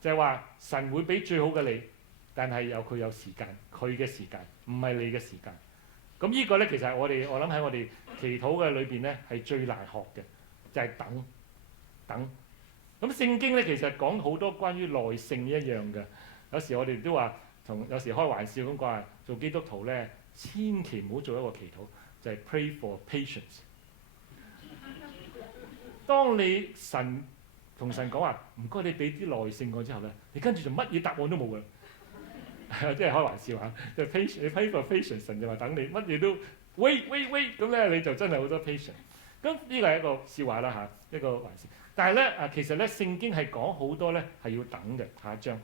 就係話神會俾最好嘅你。但係佢有時間，佢嘅時間唔係你嘅時間。咁呢個咧，其實我諗喺我哋祈禱嘅裏邊咧，係最難學嘅，就係等。咁聖經咧其實講好多關於耐性一樣嘅。有時我哋都話有時開玩笑咁講話，做基督徒咧，千祈唔好做一個祈禱，就係 pray for patience。當你同神講話，唔該你俾啲耐性我之後咧，你跟住就乜嘢答案都冇㗎。即係開玩笑嚇，就 patience，你 pray for patience，神就話等你乜嘢都 wait，咁咧你就真係好多 patience。咁呢個係一個笑話啦嚇，一個玩笑。但係咧其實咧聖經係講好多咧係要等嘅。下一章。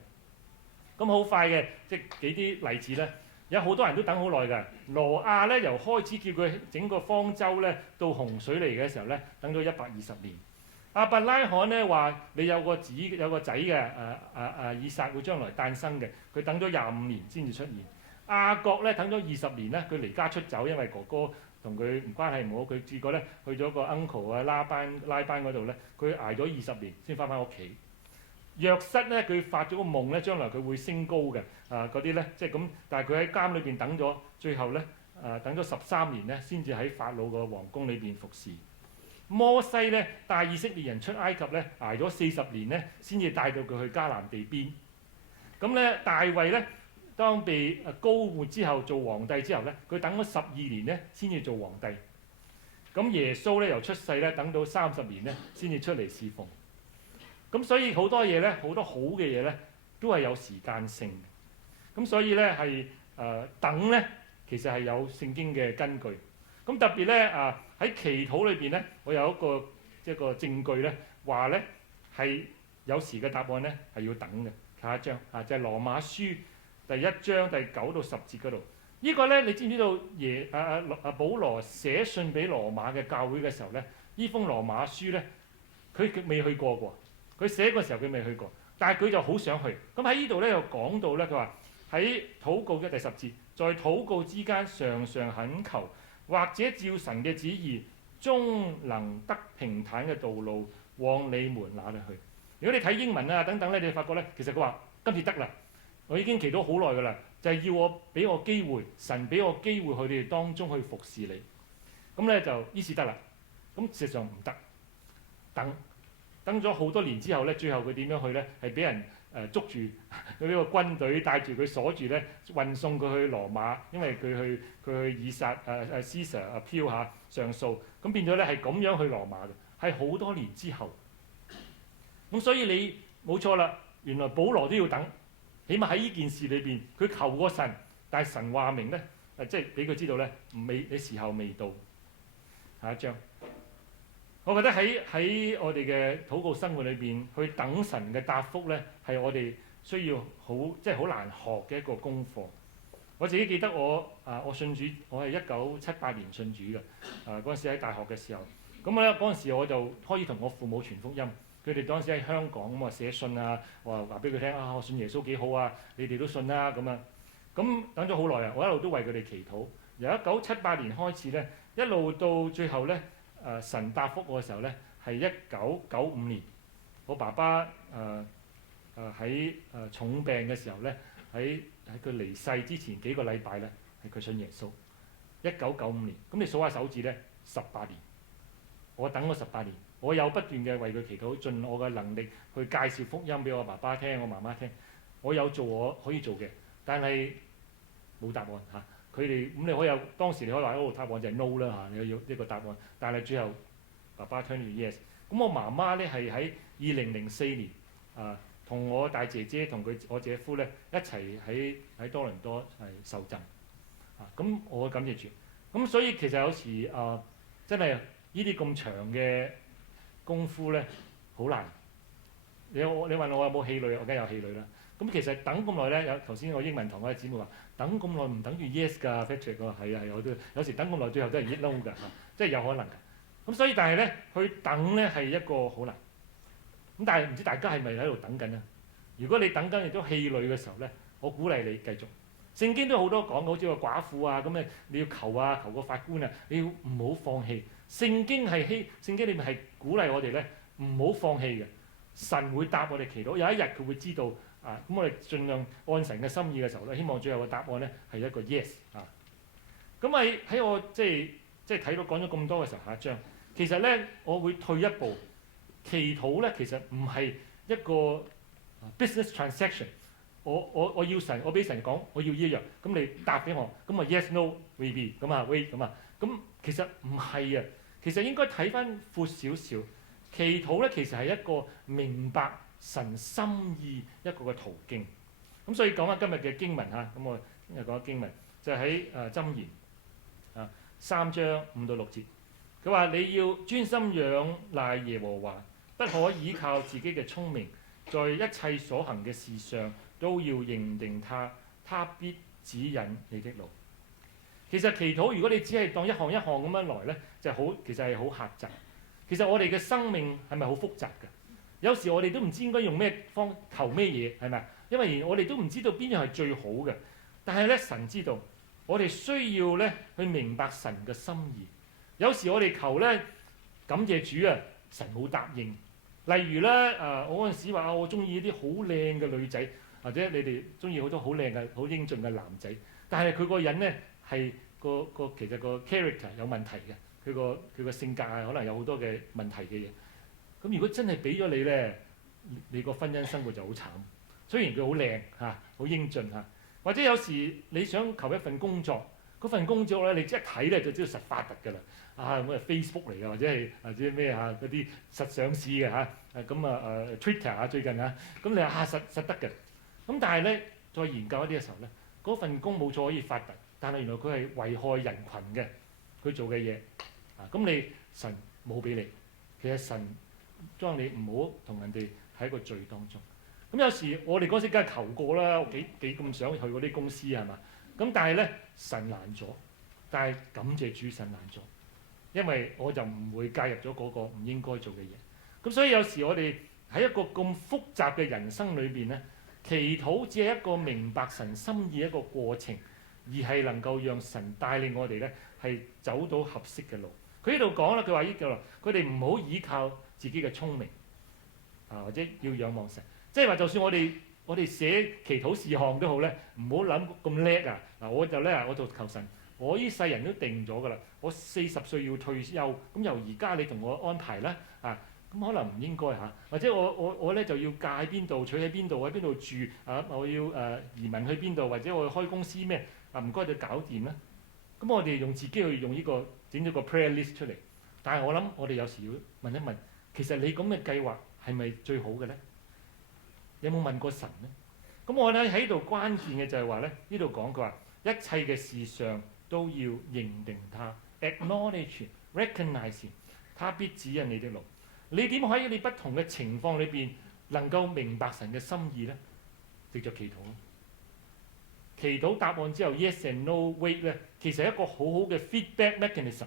咁好快嘅，即係幾啲例子咧，有好多人都等好耐㗎。挪亞咧由開始叫佢整個方舟咧，到洪水嚟嘅時候咧，等咗120年。亞伯拉罕咧話：你有個仔嘅，以撒會將來誕生嘅。佢等咗25年先至出現。亞各咧等咗20年咧，佢離家出走，因為哥哥同佢關係唔好，佢結果咧去咗個 uncle 啊拉班嗰度咧，佢捱咗20年先翻屋企。約瑟咧佢發咗個夢咧，將來佢會升高嘅，嗰啲咧即係咁，但係佢喺監裏邊等咗，最後咧等咗13年咧，先至喺法老個皇宮裏邊服侍。摩西咧帶以色列人出埃及咧，捱咗40年咧，先至帶到佢去迦南地邊。咁咧大衛咧當被膏抹之後做皇帝之後咧，佢等咗12年咧先至做皇帝。咁耶穌咧由出世咧等到30年咧先至出嚟侍奉。咁所以好多嘢咧，好多好嘅嘢咧，都係有時間性嘅。咁所以咧係等咧，其實係有聖經嘅根據。咁特別咧喺祈禱裏邊咧，我有一個證據咧，話咧係有時嘅答案咧係要等嘅。下一章就係羅馬書第1章第9到10節嗰度。呢個咧你知唔知道保羅寫信俾羅馬嘅教會嘅時候咧，呢封羅馬書咧佢未去過喎。佢寫嗰時候佢未去過，但係佢就好想去。咁喺呢度咧又講到咧，佢話喺禱告嘅第10節，在禱告之間常常懇求，或者照神嘅旨意，終能得平坦嘅道路往你們那裏去。如果你睇英文啊等等咧，你發覺咧，其實佢話今次得啦，我已經祈禱好耐㗎啦，就係要俾我機會，神俾我機會去你哋當中去服侍你。咁咧就呢次得啦。咁事實上唔得，等等咗好多年之後咧，最後佢點樣去咧？係俾人捉住，佢呢個軍隊帶住佢鎖住咧，運送佢去羅馬，因為佢去以撒Caesar appeal 下上訴，咁變咗咧係咁樣去羅馬嘅，係好多年之後。咁所以你冇錯啦，原來保羅都要等，起碼喺呢件事裏邊，佢求過神，但係神話明咧，即係俾佢知道咧，你時候未到。下一章。我覺得喺我哋嘅禱告生活裏邊，去等神嘅答覆咧，係我哋需要即係好難學嘅一個功課。我自己記得我信主，我係1978年信主嘅。嗰陣時喺大學嘅時候，咁咧嗰陣時我就可以同我父母傳福音。佢哋當時喺香港，咁我寫信啊，我話俾佢聽我信耶穌幾好啊，你哋都信啦咁啊。咁等咗好耐啊，我一路都為佢哋祈禱。由1978年開始咧，一路到最後咧。神答覆我嘅時候咧，係1995年，我爸爸喺重病嘅時候咧，喺佢離世之前幾個禮拜咧，係佢信耶穌。1995年，咁你數下手指咧，18年，我等咗18年，我有不斷嘅為佢祈禱，盡我嘅能力去介紹福音俾我爸爸聽，我媽媽聽，我有做我可以做嘅，但係冇答案嚇。佢哋咁你可以有當時你可以話答案就係 no 啦嚇，你要一個答案，但係最後爸爸 turn to yes。咁我媽媽咧係喺2004年同我大姐姐同我姐夫咧一齊喺多倫多係受浸咁我感謝主。咁所以其實有時真係呢啲咁長嘅功夫咧好難。你問我有冇氣餒？我梗係有氣餒啦。咁其實等咁耐咧，有頭先我英文堂嗰個姊妹話等咁耐唔等於 yes 㗎 Patrick 喎，係啊係，我都有時等咁耐，最後都係 no 㗎，即係有可能㗎。咁所以但係咧，去等咧係一個好難。咁但係唔知大家係咪喺度等緊啊？如果你等緊亦都氣餒嘅時候咧，我鼓勵你繼續。聖經都好多講，好似個寡婦啊咁你要求個法官啊，你要唔好放棄。聖經裏面係鼓勵我哋咧唔好放棄嘅。神會答我哋祈禱，有一日佢會知道。咁我哋盡量按神嘅心意嘅時候咧，希望最後嘅答案咧係一個 yes 咁喺我即係睇到講咗咁多嘅時候，下一章其實咧我會退一步，祈禱咧其實唔係一個 business transaction。我要神，我俾神講我要呢一樣，咁你答俾我，咁啊 yes no maybe 咁啊 wait 咁啊，咁其實唔係啊，其實應該睇翻闊少少，祈禱咧其實係一個明白神心意一個嘅途徑。咁所以講翻今日嘅經文嚇，咁我今日講經文就喺箴言3章5到6節，佢話你要專心仰賴耶和華，不可倚靠自己嘅聰明，在一切所行嘅事上都要認定他，他必指引你的路。其實祈禱如果你只係當一項一項咁樣來咧，就其實係好狹窄。其實我哋嘅生命係咪好複雜㗎？有時我哋都唔知應該用咩方求咩嘢，係咪？因為我哋都唔知道邊樣係最好嘅。但係咧，神知道，我哋需要咧去明白神嘅心意。有時我哋求咧，感謝主啊，神冇答應。例如咧，我嗰陣時話我中意啲好靚嘅女仔，或者你哋中意好多好靚嘅、好英俊嘅男仔，但係佢個人咧係其實個 character 有問題嘅，佢個性格可能有好多嘅問題嘅嘢。咁如果真係俾咗你咧，你個婚姻生活就好慘。雖然佢好靚嚇，好英俊嚇，或者有時你想求一份工作，嗰份工作咧，你一睇咧就知道實發達㗎啦。咁係 Facebook 嚟嘅，或者咩嗰啲實上市嘅嚇，咁Twitter 最近咁你實得嘅。咁但係咧，再研究一啲嘅時候咧，嗰份工冇錯可以發達，但係原來佢係危害人群嘅，佢做嘅嘢。咁你神冇俾你，其實神將你唔好同人哋喺一個罪當中。咁有時我哋嗰時梗係求過啦，幾咁想去嗰啲公司係嘛？咁但係咧神難咗，但係感謝主神難咗，因為我就唔會介入咗嗰個唔應該做嘅嘢。咁所以有時我哋喺一個咁複雜嘅人生裏邊咧，祈禱只係一個明白神心意一個過程，而係能夠讓神帶領我哋咧係走到合適嘅路。佢呢度講啦，佢話呢句話，佢哋唔好依靠自己嘅聰明或者要仰望神。即係話，就算我哋寫祈禱事項都好咧，唔好諗咁叻啊！我就求神，我呢世人都定咗㗎啦，我40歲要退休，咁由而家你同我安排啦咁可能唔應該嚇，或者我咧就要嫁喺邊度，娶喺邊度，喺邊度住啊？我要移民去邊度，或者我要開公司咩啊？唔該你搞掂啦。咁我哋用自己去用呢個整咗個 prayer list 出嚟，但係我諗我哋有時要問一問，其實你咁嘅計劃係咪最好嘅咧？有冇問過神咧？咁我咧喺度關鍵嘅就係話咧，呢度講佢話一切嘅事上都要認定他 ，acknowledge、recognize，他必指引你的路。你點可以喺你不同嘅情況裏邊能夠明白神嘅心意咧？藉著祈禱。祈禱答案之後 yes and no wait 咧，其實係一個好好嘅 feedback mechanism，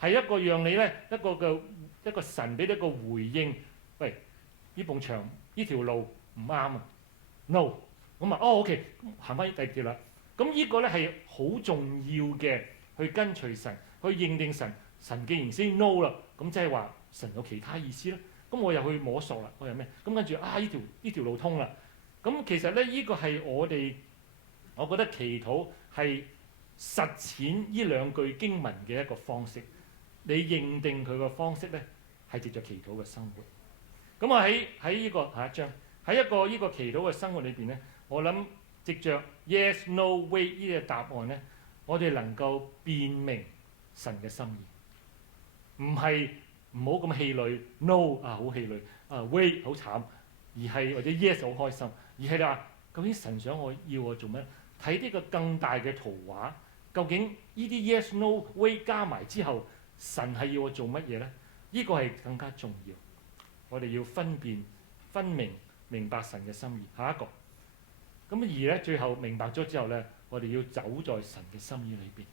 係一個讓你咧一個神俾一個回應。喂，呢埲牆呢條路唔啱啊 ，no， 咁啊OK， 行翻第二條啦。咁呢個咧係好重要嘅，去跟隨神，去認定神。神既然先 no 啦，咁即係話神有其他意思啦。咁我又去摸索啦，我有咩？咁跟住呢條路通啦。咁其實咧呢個係我覺得祈禱係實踐呢兩句經文嘅一個方式。你認定佢個方式咧係藉著祈禱嘅生活。咁我喺呢個下一章喺呢個祈禱嘅生活裏邊咧，我諗藉著 yes no wait 呢個答案咧，我哋能夠辨明神嘅心意。唔好咁氣餒 ，no 好氣餒，wait 好慘，而係或者 yes 好開心，而係你話究竟神想要我做咩？睇呢個更大嘅圖畫，究竟呢啲 yes no wait 加埋之後，神係要我做乜嘢咧？呢個係更加重要。我哋要分明明白神嘅心意。下一個咁而咧，最後明白咗之後咧，我哋要走在神嘅心意裏邊。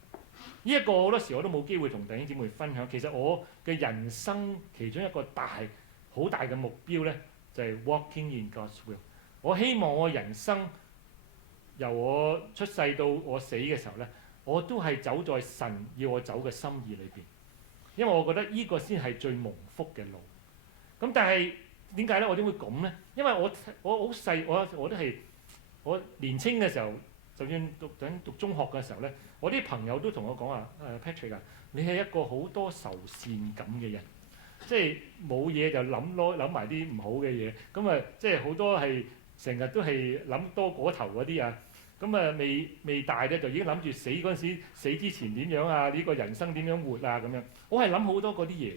呢一個好多時我都冇機會同弟兄姊妹分享。其實我嘅人生其中一個好大嘅目標咧，就係 walking in God's will。我希望我人生由我出世到我死嘅時候咧，我都係走在神要我走嘅心意裏邊。因為我覺得呢個先係最蒙福嘅路。咁但係點解咧？我點會咁咧？因為我好細，我都係我年青嘅時候，就算讀中學嘅時候咧，我啲朋友都同我講話，Patrick 啊，你係一個好多愁善感嘅人，即係冇嘢就諗埋啲唔好嘅嘢，咁啊即係好多係成日都係諗多過頭嗰啲啊，咁啊未大咧就已經諗住死嗰陣時，死之前點樣啊？呢個人生點樣活啊？咁樣，我係諗好多嗰啲嘢。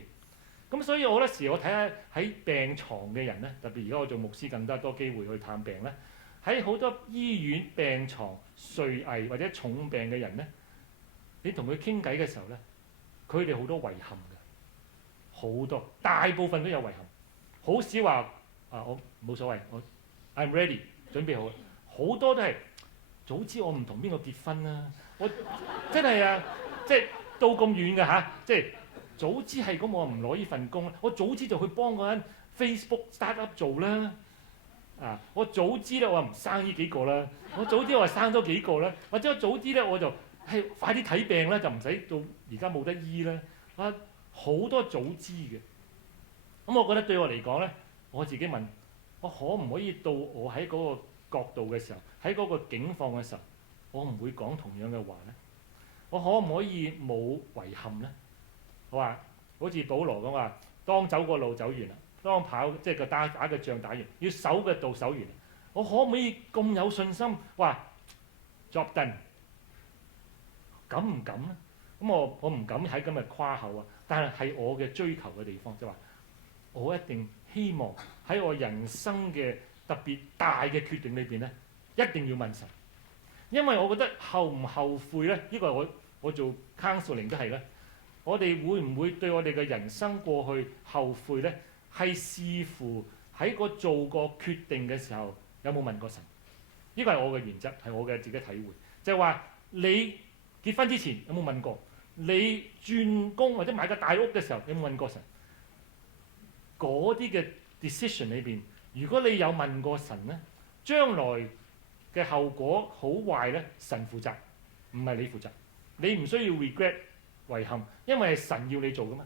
咁所以好多時我睇下喺病床嘅人咧，特別而家我做牧師更加多機會去探病咧，喺好多醫院病床垂危或者重病嘅人咧，你同佢傾偈嘅時候咧，佢哋好多遺憾嘅，好多大部分都有遺憾，好少話我冇所謂，我 I'm ready 準備好，好多都係早知我唔同邊個結婚啦，我真係啊，即係到咁遠嘅嚇，即係。早知係咁，我唔攞呢份工啦。我早知就去幫嗰間 Facebook startup 做啦。我早知咧，我唔生呢幾個啦。我早知我生多幾個啦。或者我早知咧，我就快啲睇病啦，就唔使到而家冇得醫啦。好多早知嘅。咁我覺得對我嚟講咧，我自己問我可唔可以到我喺嗰個角度嘅時候，喺嗰個境況嘅時候，我唔會講同樣嘅話咧？我可唔可以冇遺憾咧？我話好似保羅咁話，當走個路走完啦，當跑即係個打嘅仗打完，要守嘅道守完，我可唔可以咁有信心話 job done？敢唔敢咧？咁我唔敢喺今日誇口啊，但係我嘅追求嘅地方，即係話我一定希望喺我人生嘅特別大嘅決定裏邊咧，一定要問神，因為我覺得後唔後悔咧？呢個係我做 counseling 都係咧。我哋會唔會對我哋嘅人生過去後悔咧？係視乎喺個做個決定嘅時候有冇問過神？呢個係我嘅原則，係我嘅自己體會。就係話你結婚之前有冇問過？你轉工或者買個大屋嘅時候有冇問過神？嗰啲嘅 decision 裏邊，如果你有問過神咧，將來嘅後果好壞咧，神負責，唔係你負責。你唔需要 regret。遺憾，因為係神要你做噶嘛。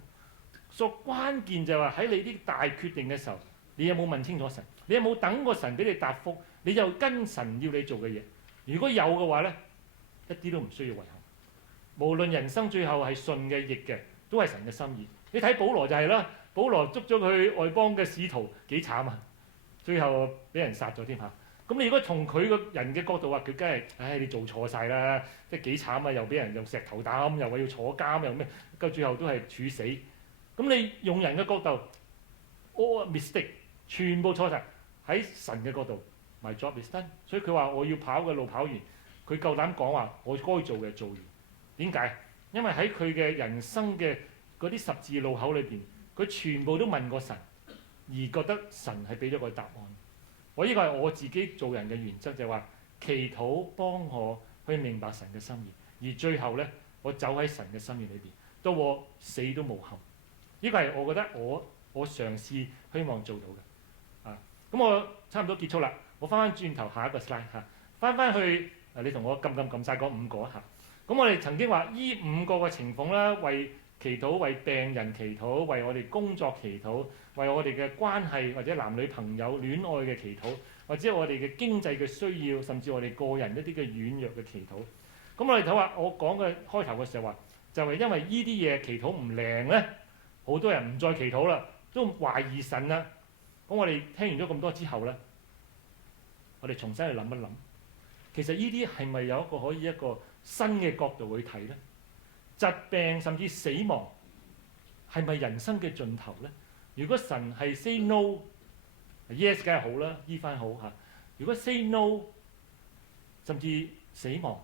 所以關鍵就係話喺你啲大決定嘅時候，你有冇問清楚神？你有冇等過神俾你答覆？你就跟神要你做嘅嘢。如果有嘅話咧，一啲都唔需要遺憾。無論人生最後係順嘅逆嘅，都係神嘅心意。你睇保羅就係啦，保羅捉咗佢外邦嘅使徒幾慘啊！最後俾人殺咗添嚇。咁你如果從佢個人嘅角度話，佢梗係，唉，你做錯晒啦，即係幾慘啊！又俾人用石頭抌，又話要坐監，又咩？到最後都係處死。咁你用人嘅角度 all mistake，全部錯晒。喺神嘅角度 my job is done。所以佢話我要跑嘅路跑完，佢夠膽講話我該做嘅做完。點解？因為喺佢嘅人生嘅嗰啲十字路口裏邊，佢全部都問過神，而覺得神係俾咗個答案。我呢個係我自己做人嘅原則，就係話祈禱幫我去明白神嘅心意，而最後咧，我走喺神嘅心意裏邊，到我死都無憾。呢個係我覺得我嘗試希望做到嘅。咁我差唔多結束啦。我翻轉頭下一個 slide 嚇，翻去你同我撳晒嗰5個嚇。咁我哋曾經話依5個嘅情況啦，為祈禱，為病人祈禱，為我哋工作祈禱，為我哋嘅關係或者男女朋友戀愛嘅祈禱，或者我哋嘅經濟嘅需要，甚至我哋個人一啲嘅軟弱嘅祈禱。咁我哋睇下我講嘅開頭嘅時候話，就係因為依啲嘢祈禱唔靈咧，好多人唔再祈禱啦，都懷疑神啦。咁我哋聽完咗咁多之後咧，我哋重新去諗一諗，其實依啲係咪有一個可以一個新嘅角度去睇咧？疾病甚至死亡係咪人生嘅盡頭咧？如果神係 say no，yes 梗係好啦，醫翻好嚇。如果 say no，甚至死亡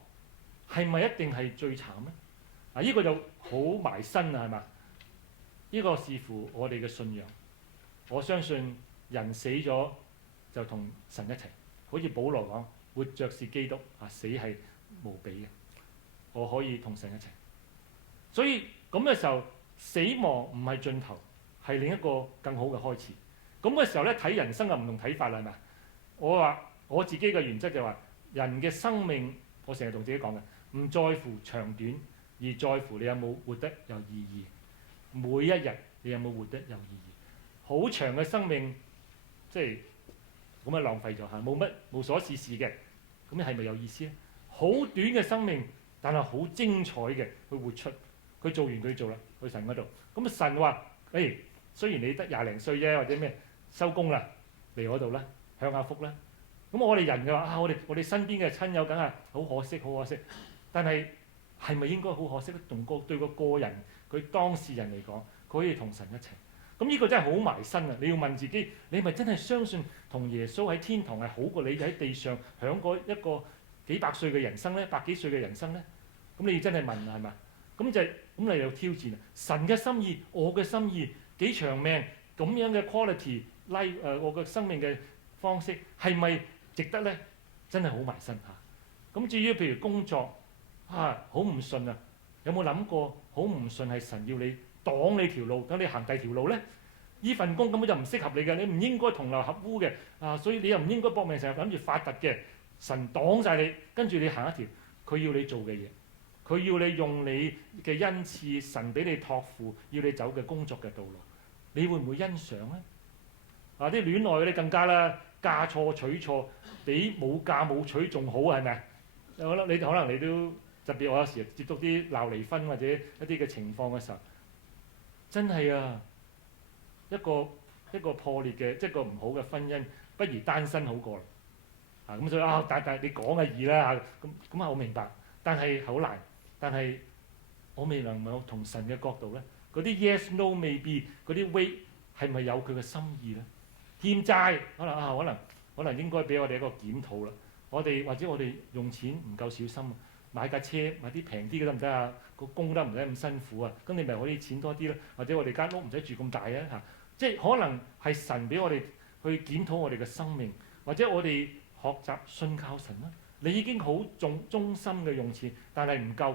係咪一定係最慘咧？呢個就好埋身啊，係嘛？呢個視乎我哋嘅信仰。我相信人死咗就同神一齊，好似保羅講：活着是基督，死係無比嘅。我可以同神一齊。所以咁嘅時候，死亡唔係盡頭，係另一個更好嘅開始。咁嘅時候咧，睇人生嘅唔同睇法啦，係咪？我話我自己嘅原則就係話，人嘅生命，我成日同自己講嘅，唔在乎長短，而在乎你有冇活得有意義。每一日你有冇活得有意義？好長嘅生命，即係咁樣浪費咗嚇，冇乜無所事事嘅，咁你係咪有意思咧？好短嘅生命，但係好精彩嘅去活出。佢做完佢做啦，去神嗰度。咁神話：誒，雖然你得20零歲啫，或者咩收工啦，嚟我度啦，享下福啦。咁我哋人嘅話我哋身邊嘅親友梗係好可惜，好可惜。但係係咪應該好可惜咧？對個個人佢當事人嚟講，佢可以同神一齊。咁呢個真係好埋身啊！你要問自己，你係咪真係相信同耶穌喺天堂係好過你喺地上享過一個幾百歲嘅人生咧，百幾歲嘅人生咧？咁你要真係問係咪？咁你有挑戰啊！神嘅心意，我嘅心意，幾長命咁樣嘅 quality life 我嘅生命嘅方式係咪值得咧？真係好埋身嚇。咁至於譬如工作好唔順啊，有冇諗過好唔順係神要你擋你條路，等你行第二條路咧？呢份工根本就唔適合你嘅，你唔應該同流合污嘅所以你又唔應該搏命成日諗住發達嘅。神擋晒你，跟住你行一條佢要你做嘅嘢。佢要你用你嘅恩賜，神俾你託付，要你走嘅工作嘅道路，你會唔會欣賞咧？啲戀愛嗰啲更加啦，嫁錯娶錯，比冇嫁冇娶仲好，係咪？我諗你可能你都特別，我有時接觸啲鬧離婚或者一啲嘅情況嘅時候，真係一個破裂嘅，即係個唔好嘅婚姻，不如單身好過啦。咁所以但係你講嘅易啦咁我明白，但係好難。但係我未能夠同神嘅角度咧，嗰啲 yes no maybe 嗰啲 way 係咪有佢嘅心意咧？欠債可能應該俾我哋一個檢討啦。或者我哋用錢唔夠小心，買架車買啲平啲嘅得唔得啊？個供得唔使咁辛苦啊？咁你咪可以錢多啲咯。或者我哋間屋唔使住咁大啊即係可能係神俾我哋去檢討我哋嘅生命，或者我哋學習信靠神啦。你已經好忠心嘅用錢，但係唔夠。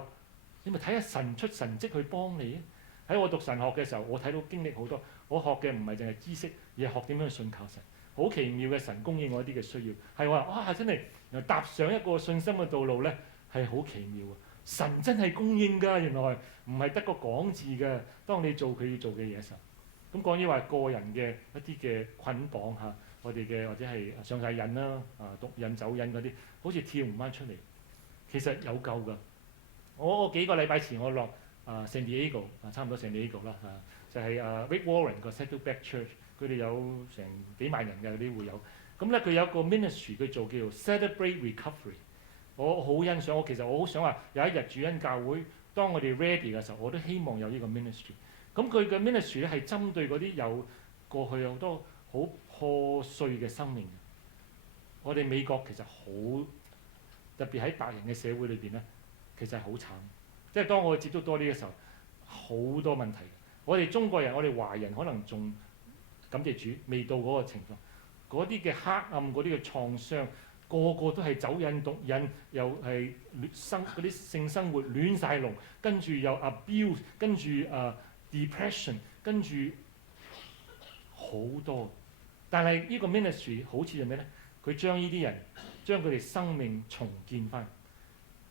你咪睇下神出神蹟去幫你啊！喺我讀神學嘅時候，我睇到經歷好多。我學嘅唔係淨係知識，而係學點樣去信靠神。好奇妙嘅神供應我一啲嘅需要，係話真係踏上一個信心嘅道路咧，係好奇妙啊！神真係供應㗎，原來唔係得個講字㗎。當你做佢要做嘅嘢時候，咁講於話個人嘅一啲嘅捆綁我哋嘅或者係上晒癮啦毒癮酒癮嗰啲，好似跳唔翻出嚟。其實有救㗎。我幾個禮拜前我落San Diego差唔多San Diego啦就係Rick Warren 個 Saddleback Church，佢哋有成幾萬人嘅嗰啲會友。咁咧佢有一個 ministry 佢做叫做 Celebrate Recovery。我好欣賞，其實我好想話有一日主恩教會，當我哋 ready 嘅時候，我都希望有呢個 ministry。咁佢嘅 ministry 咧係針對嗰啲有過去有好多好破碎嘅生命。我哋美國其實好特別喺白人嘅社會裏邊咧，其實係好慘。即係當我接觸多啲嘅時候，好多問題。我哋中國人、我哋華人可能仲感謝主，未到嗰個情況。嗰啲嘅黑暗、嗰啲嘅創傷，個個都係酒癮、毒癮，又係嗰啲性生活亂晒龍，跟住又 abuse，跟住depression，跟住好多。但係呢個 ministry 好似係咩咧？佢將呢啲人將佢哋生命重建翻，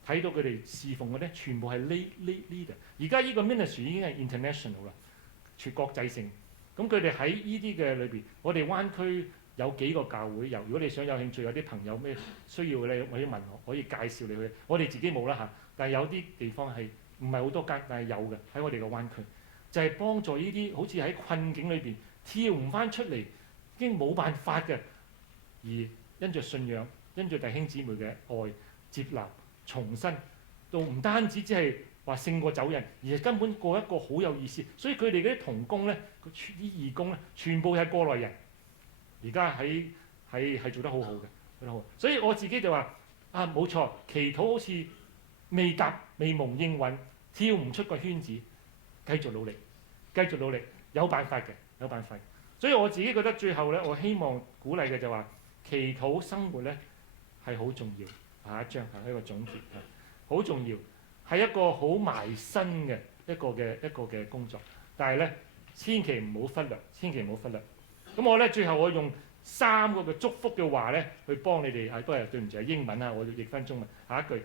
睇到佢哋侍奉嘅咧，全部係 leader。而家呢個 ministry 已經係 international 啦，全國際性。咁佢哋喺呢啲嘅裏邊，我哋灣區有幾個教會有。如果你想有興趣，有啲朋友咩需要咧，可以問我，可以介紹你去。我哋自己冇啦嚇，但係有啲地方係唔係好多間，但係有嘅喺我哋嘅灣區，就係幫助呢啲好似喺困境裏邊跳唔翻出嚟，已經冇辦法嘅，而因着信仰、因着弟兄姊妹嘅愛、接納、重生，到唔單止只係話勝過走人，而係根本過一個好有意思。所以佢哋嗰啲同工咧，啲義工咧，全部係過來人。而家係做得好好嘅，做得好。所以我自己就話冇錯，祈禱好似未答、未蒙應允，跳唔出個圈子，繼續努力，繼續努力，有辦法嘅，有辦法。所以我自己覺得最後咧，我希望鼓勵嘅就話，祈禱生活咧係好重要。下一章係一個總結，好重要，係一個好埋身嘅一個嘅工作。但係咧，千祈唔好忽略，千祈唔好忽略。咁我咧最後我用3個嘅祝福嘅話咧，去幫你哋。都係對唔住係英文啊，我要譯翻中文。下一句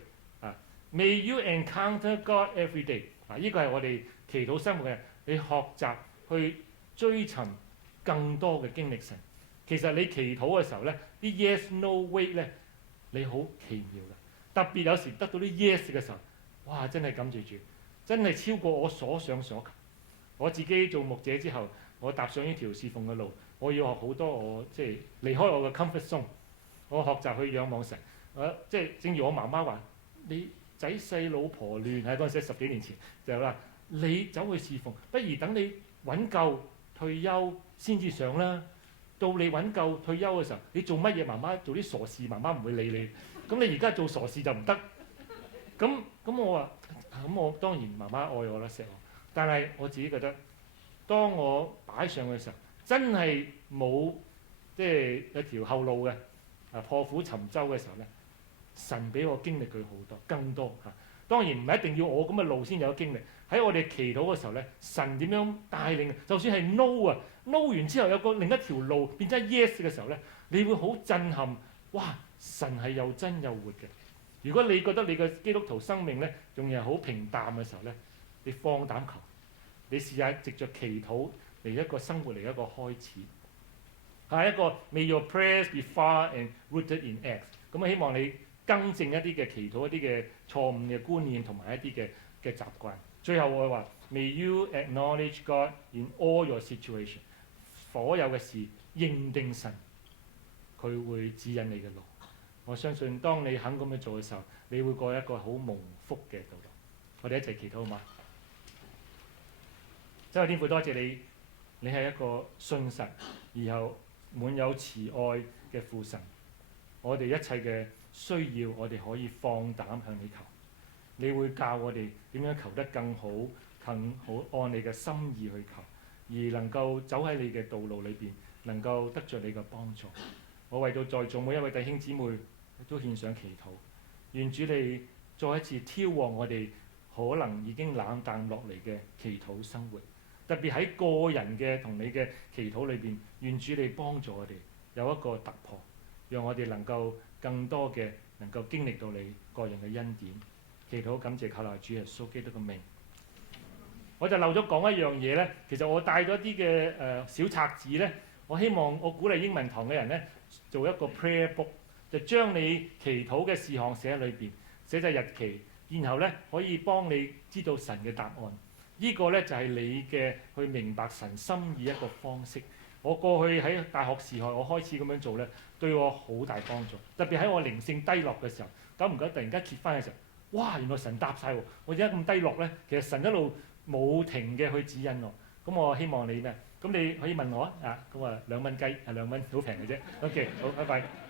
May you encounter God every day。呢個係我哋祈禱生活嘅，你學習去追尋更多嘅經歷神。其實你祈禱嘅時候咧，啲 yes no wait 咧，你好奇妙嘅。特別有時得到啲 yes 嘅時候，哇！真係感謝主，真係超過我所想所求。我自己做牧者之後，我踏上呢條侍奉嘅路，我要學好多，我即係離開我嘅 comfort zone，我學習去仰望神。即係正如我媽媽話：你仔細老婆亂，喺嗰陣時10幾年前就話你走去侍奉，不如等你揾夠退休先至上啦。到你揾夠退休嘅時候，你做乜嘢？媽媽做啲傻事，媽媽唔會理你。咁你而家做傻事就唔得。咁我話我當然媽媽愛我啦，錫我。但係我自己覺得，當我擺上去嘅時候，真係冇即係一條後路嘅。破釜沉舟嘅時候咧，神俾我經歷佢好多，更多嚇。當然唔係一定要我咁嘅路先有經歷。喺我哋祈禱嘅時候咧，神點樣帶領？就算係 no 完之後有個另一條路變咗 yes 嘅時候咧，你會好震撼。哇！神係又真又活嘅。如果你覺得你嘅基督徒生命咧仲係好平淡嘅時候咧，你放膽求，你試下藉着祈禱嚟一個生活嚟一個開始。下一個 May your prayers be far and rooted in acts。咁希望你更正一啲嘅祈禱一啲嘅錯誤嘅觀念同埋一啲嘅習慣。最後我話 May you acknowledge God in all your situation。所有嘅事認定神，佢會指引你嘅路。我相信當你肯咁樣做嘅時候，你會過一個好蒙福嘅道路。我哋一齊祈禱好嗎？真係天父，多謝你，你係一個信實而又滿有慈愛嘅父神。我哋一切嘅需要，我哋可以放膽向你求。你會教我哋點樣求得更好，更好按你嘅心意去求，而能夠走喺你嘅道路裏邊，能夠得着你嘅幫助。我為到在座每一位弟兄姊妹都獻上祈禱，願主你再一次挑旺我哋可能已經冷淡落嚟嘅祈禱生活，特別喺個人嘅同你嘅祈禱裏邊，願主你幫助我哋有一個突破，讓我哋能夠更多嘅能夠經歷到你個人嘅恩典。祈禱感謝靠賴主耶穌基督嘅名。我就漏咗講一樣嘢咧，其實我帶咗啲嘅小冊子咧，我希望我鼓勵英文堂嘅人咧做一個 prayer book， 就將你祈禱嘅事項寫喺裏邊，寫晒日期，然後咧可以幫你知道神嘅答案。呢個咧就係你嘅去明白神心意一個方式。我過去喺大學時代，我開始咁樣做咧，對我好大幫助。特別喺我靈性低落嘅時候，久唔久突然間揭翻嘅時候，哇！原來神答晒喎！我點解咁低落咧？其實神一路冇停嘅去指引我。咁我希望你咩？咁你可以問我啊。咁啊2蚊雞係2蚊，好平嘅啫。OK，好，拜拜。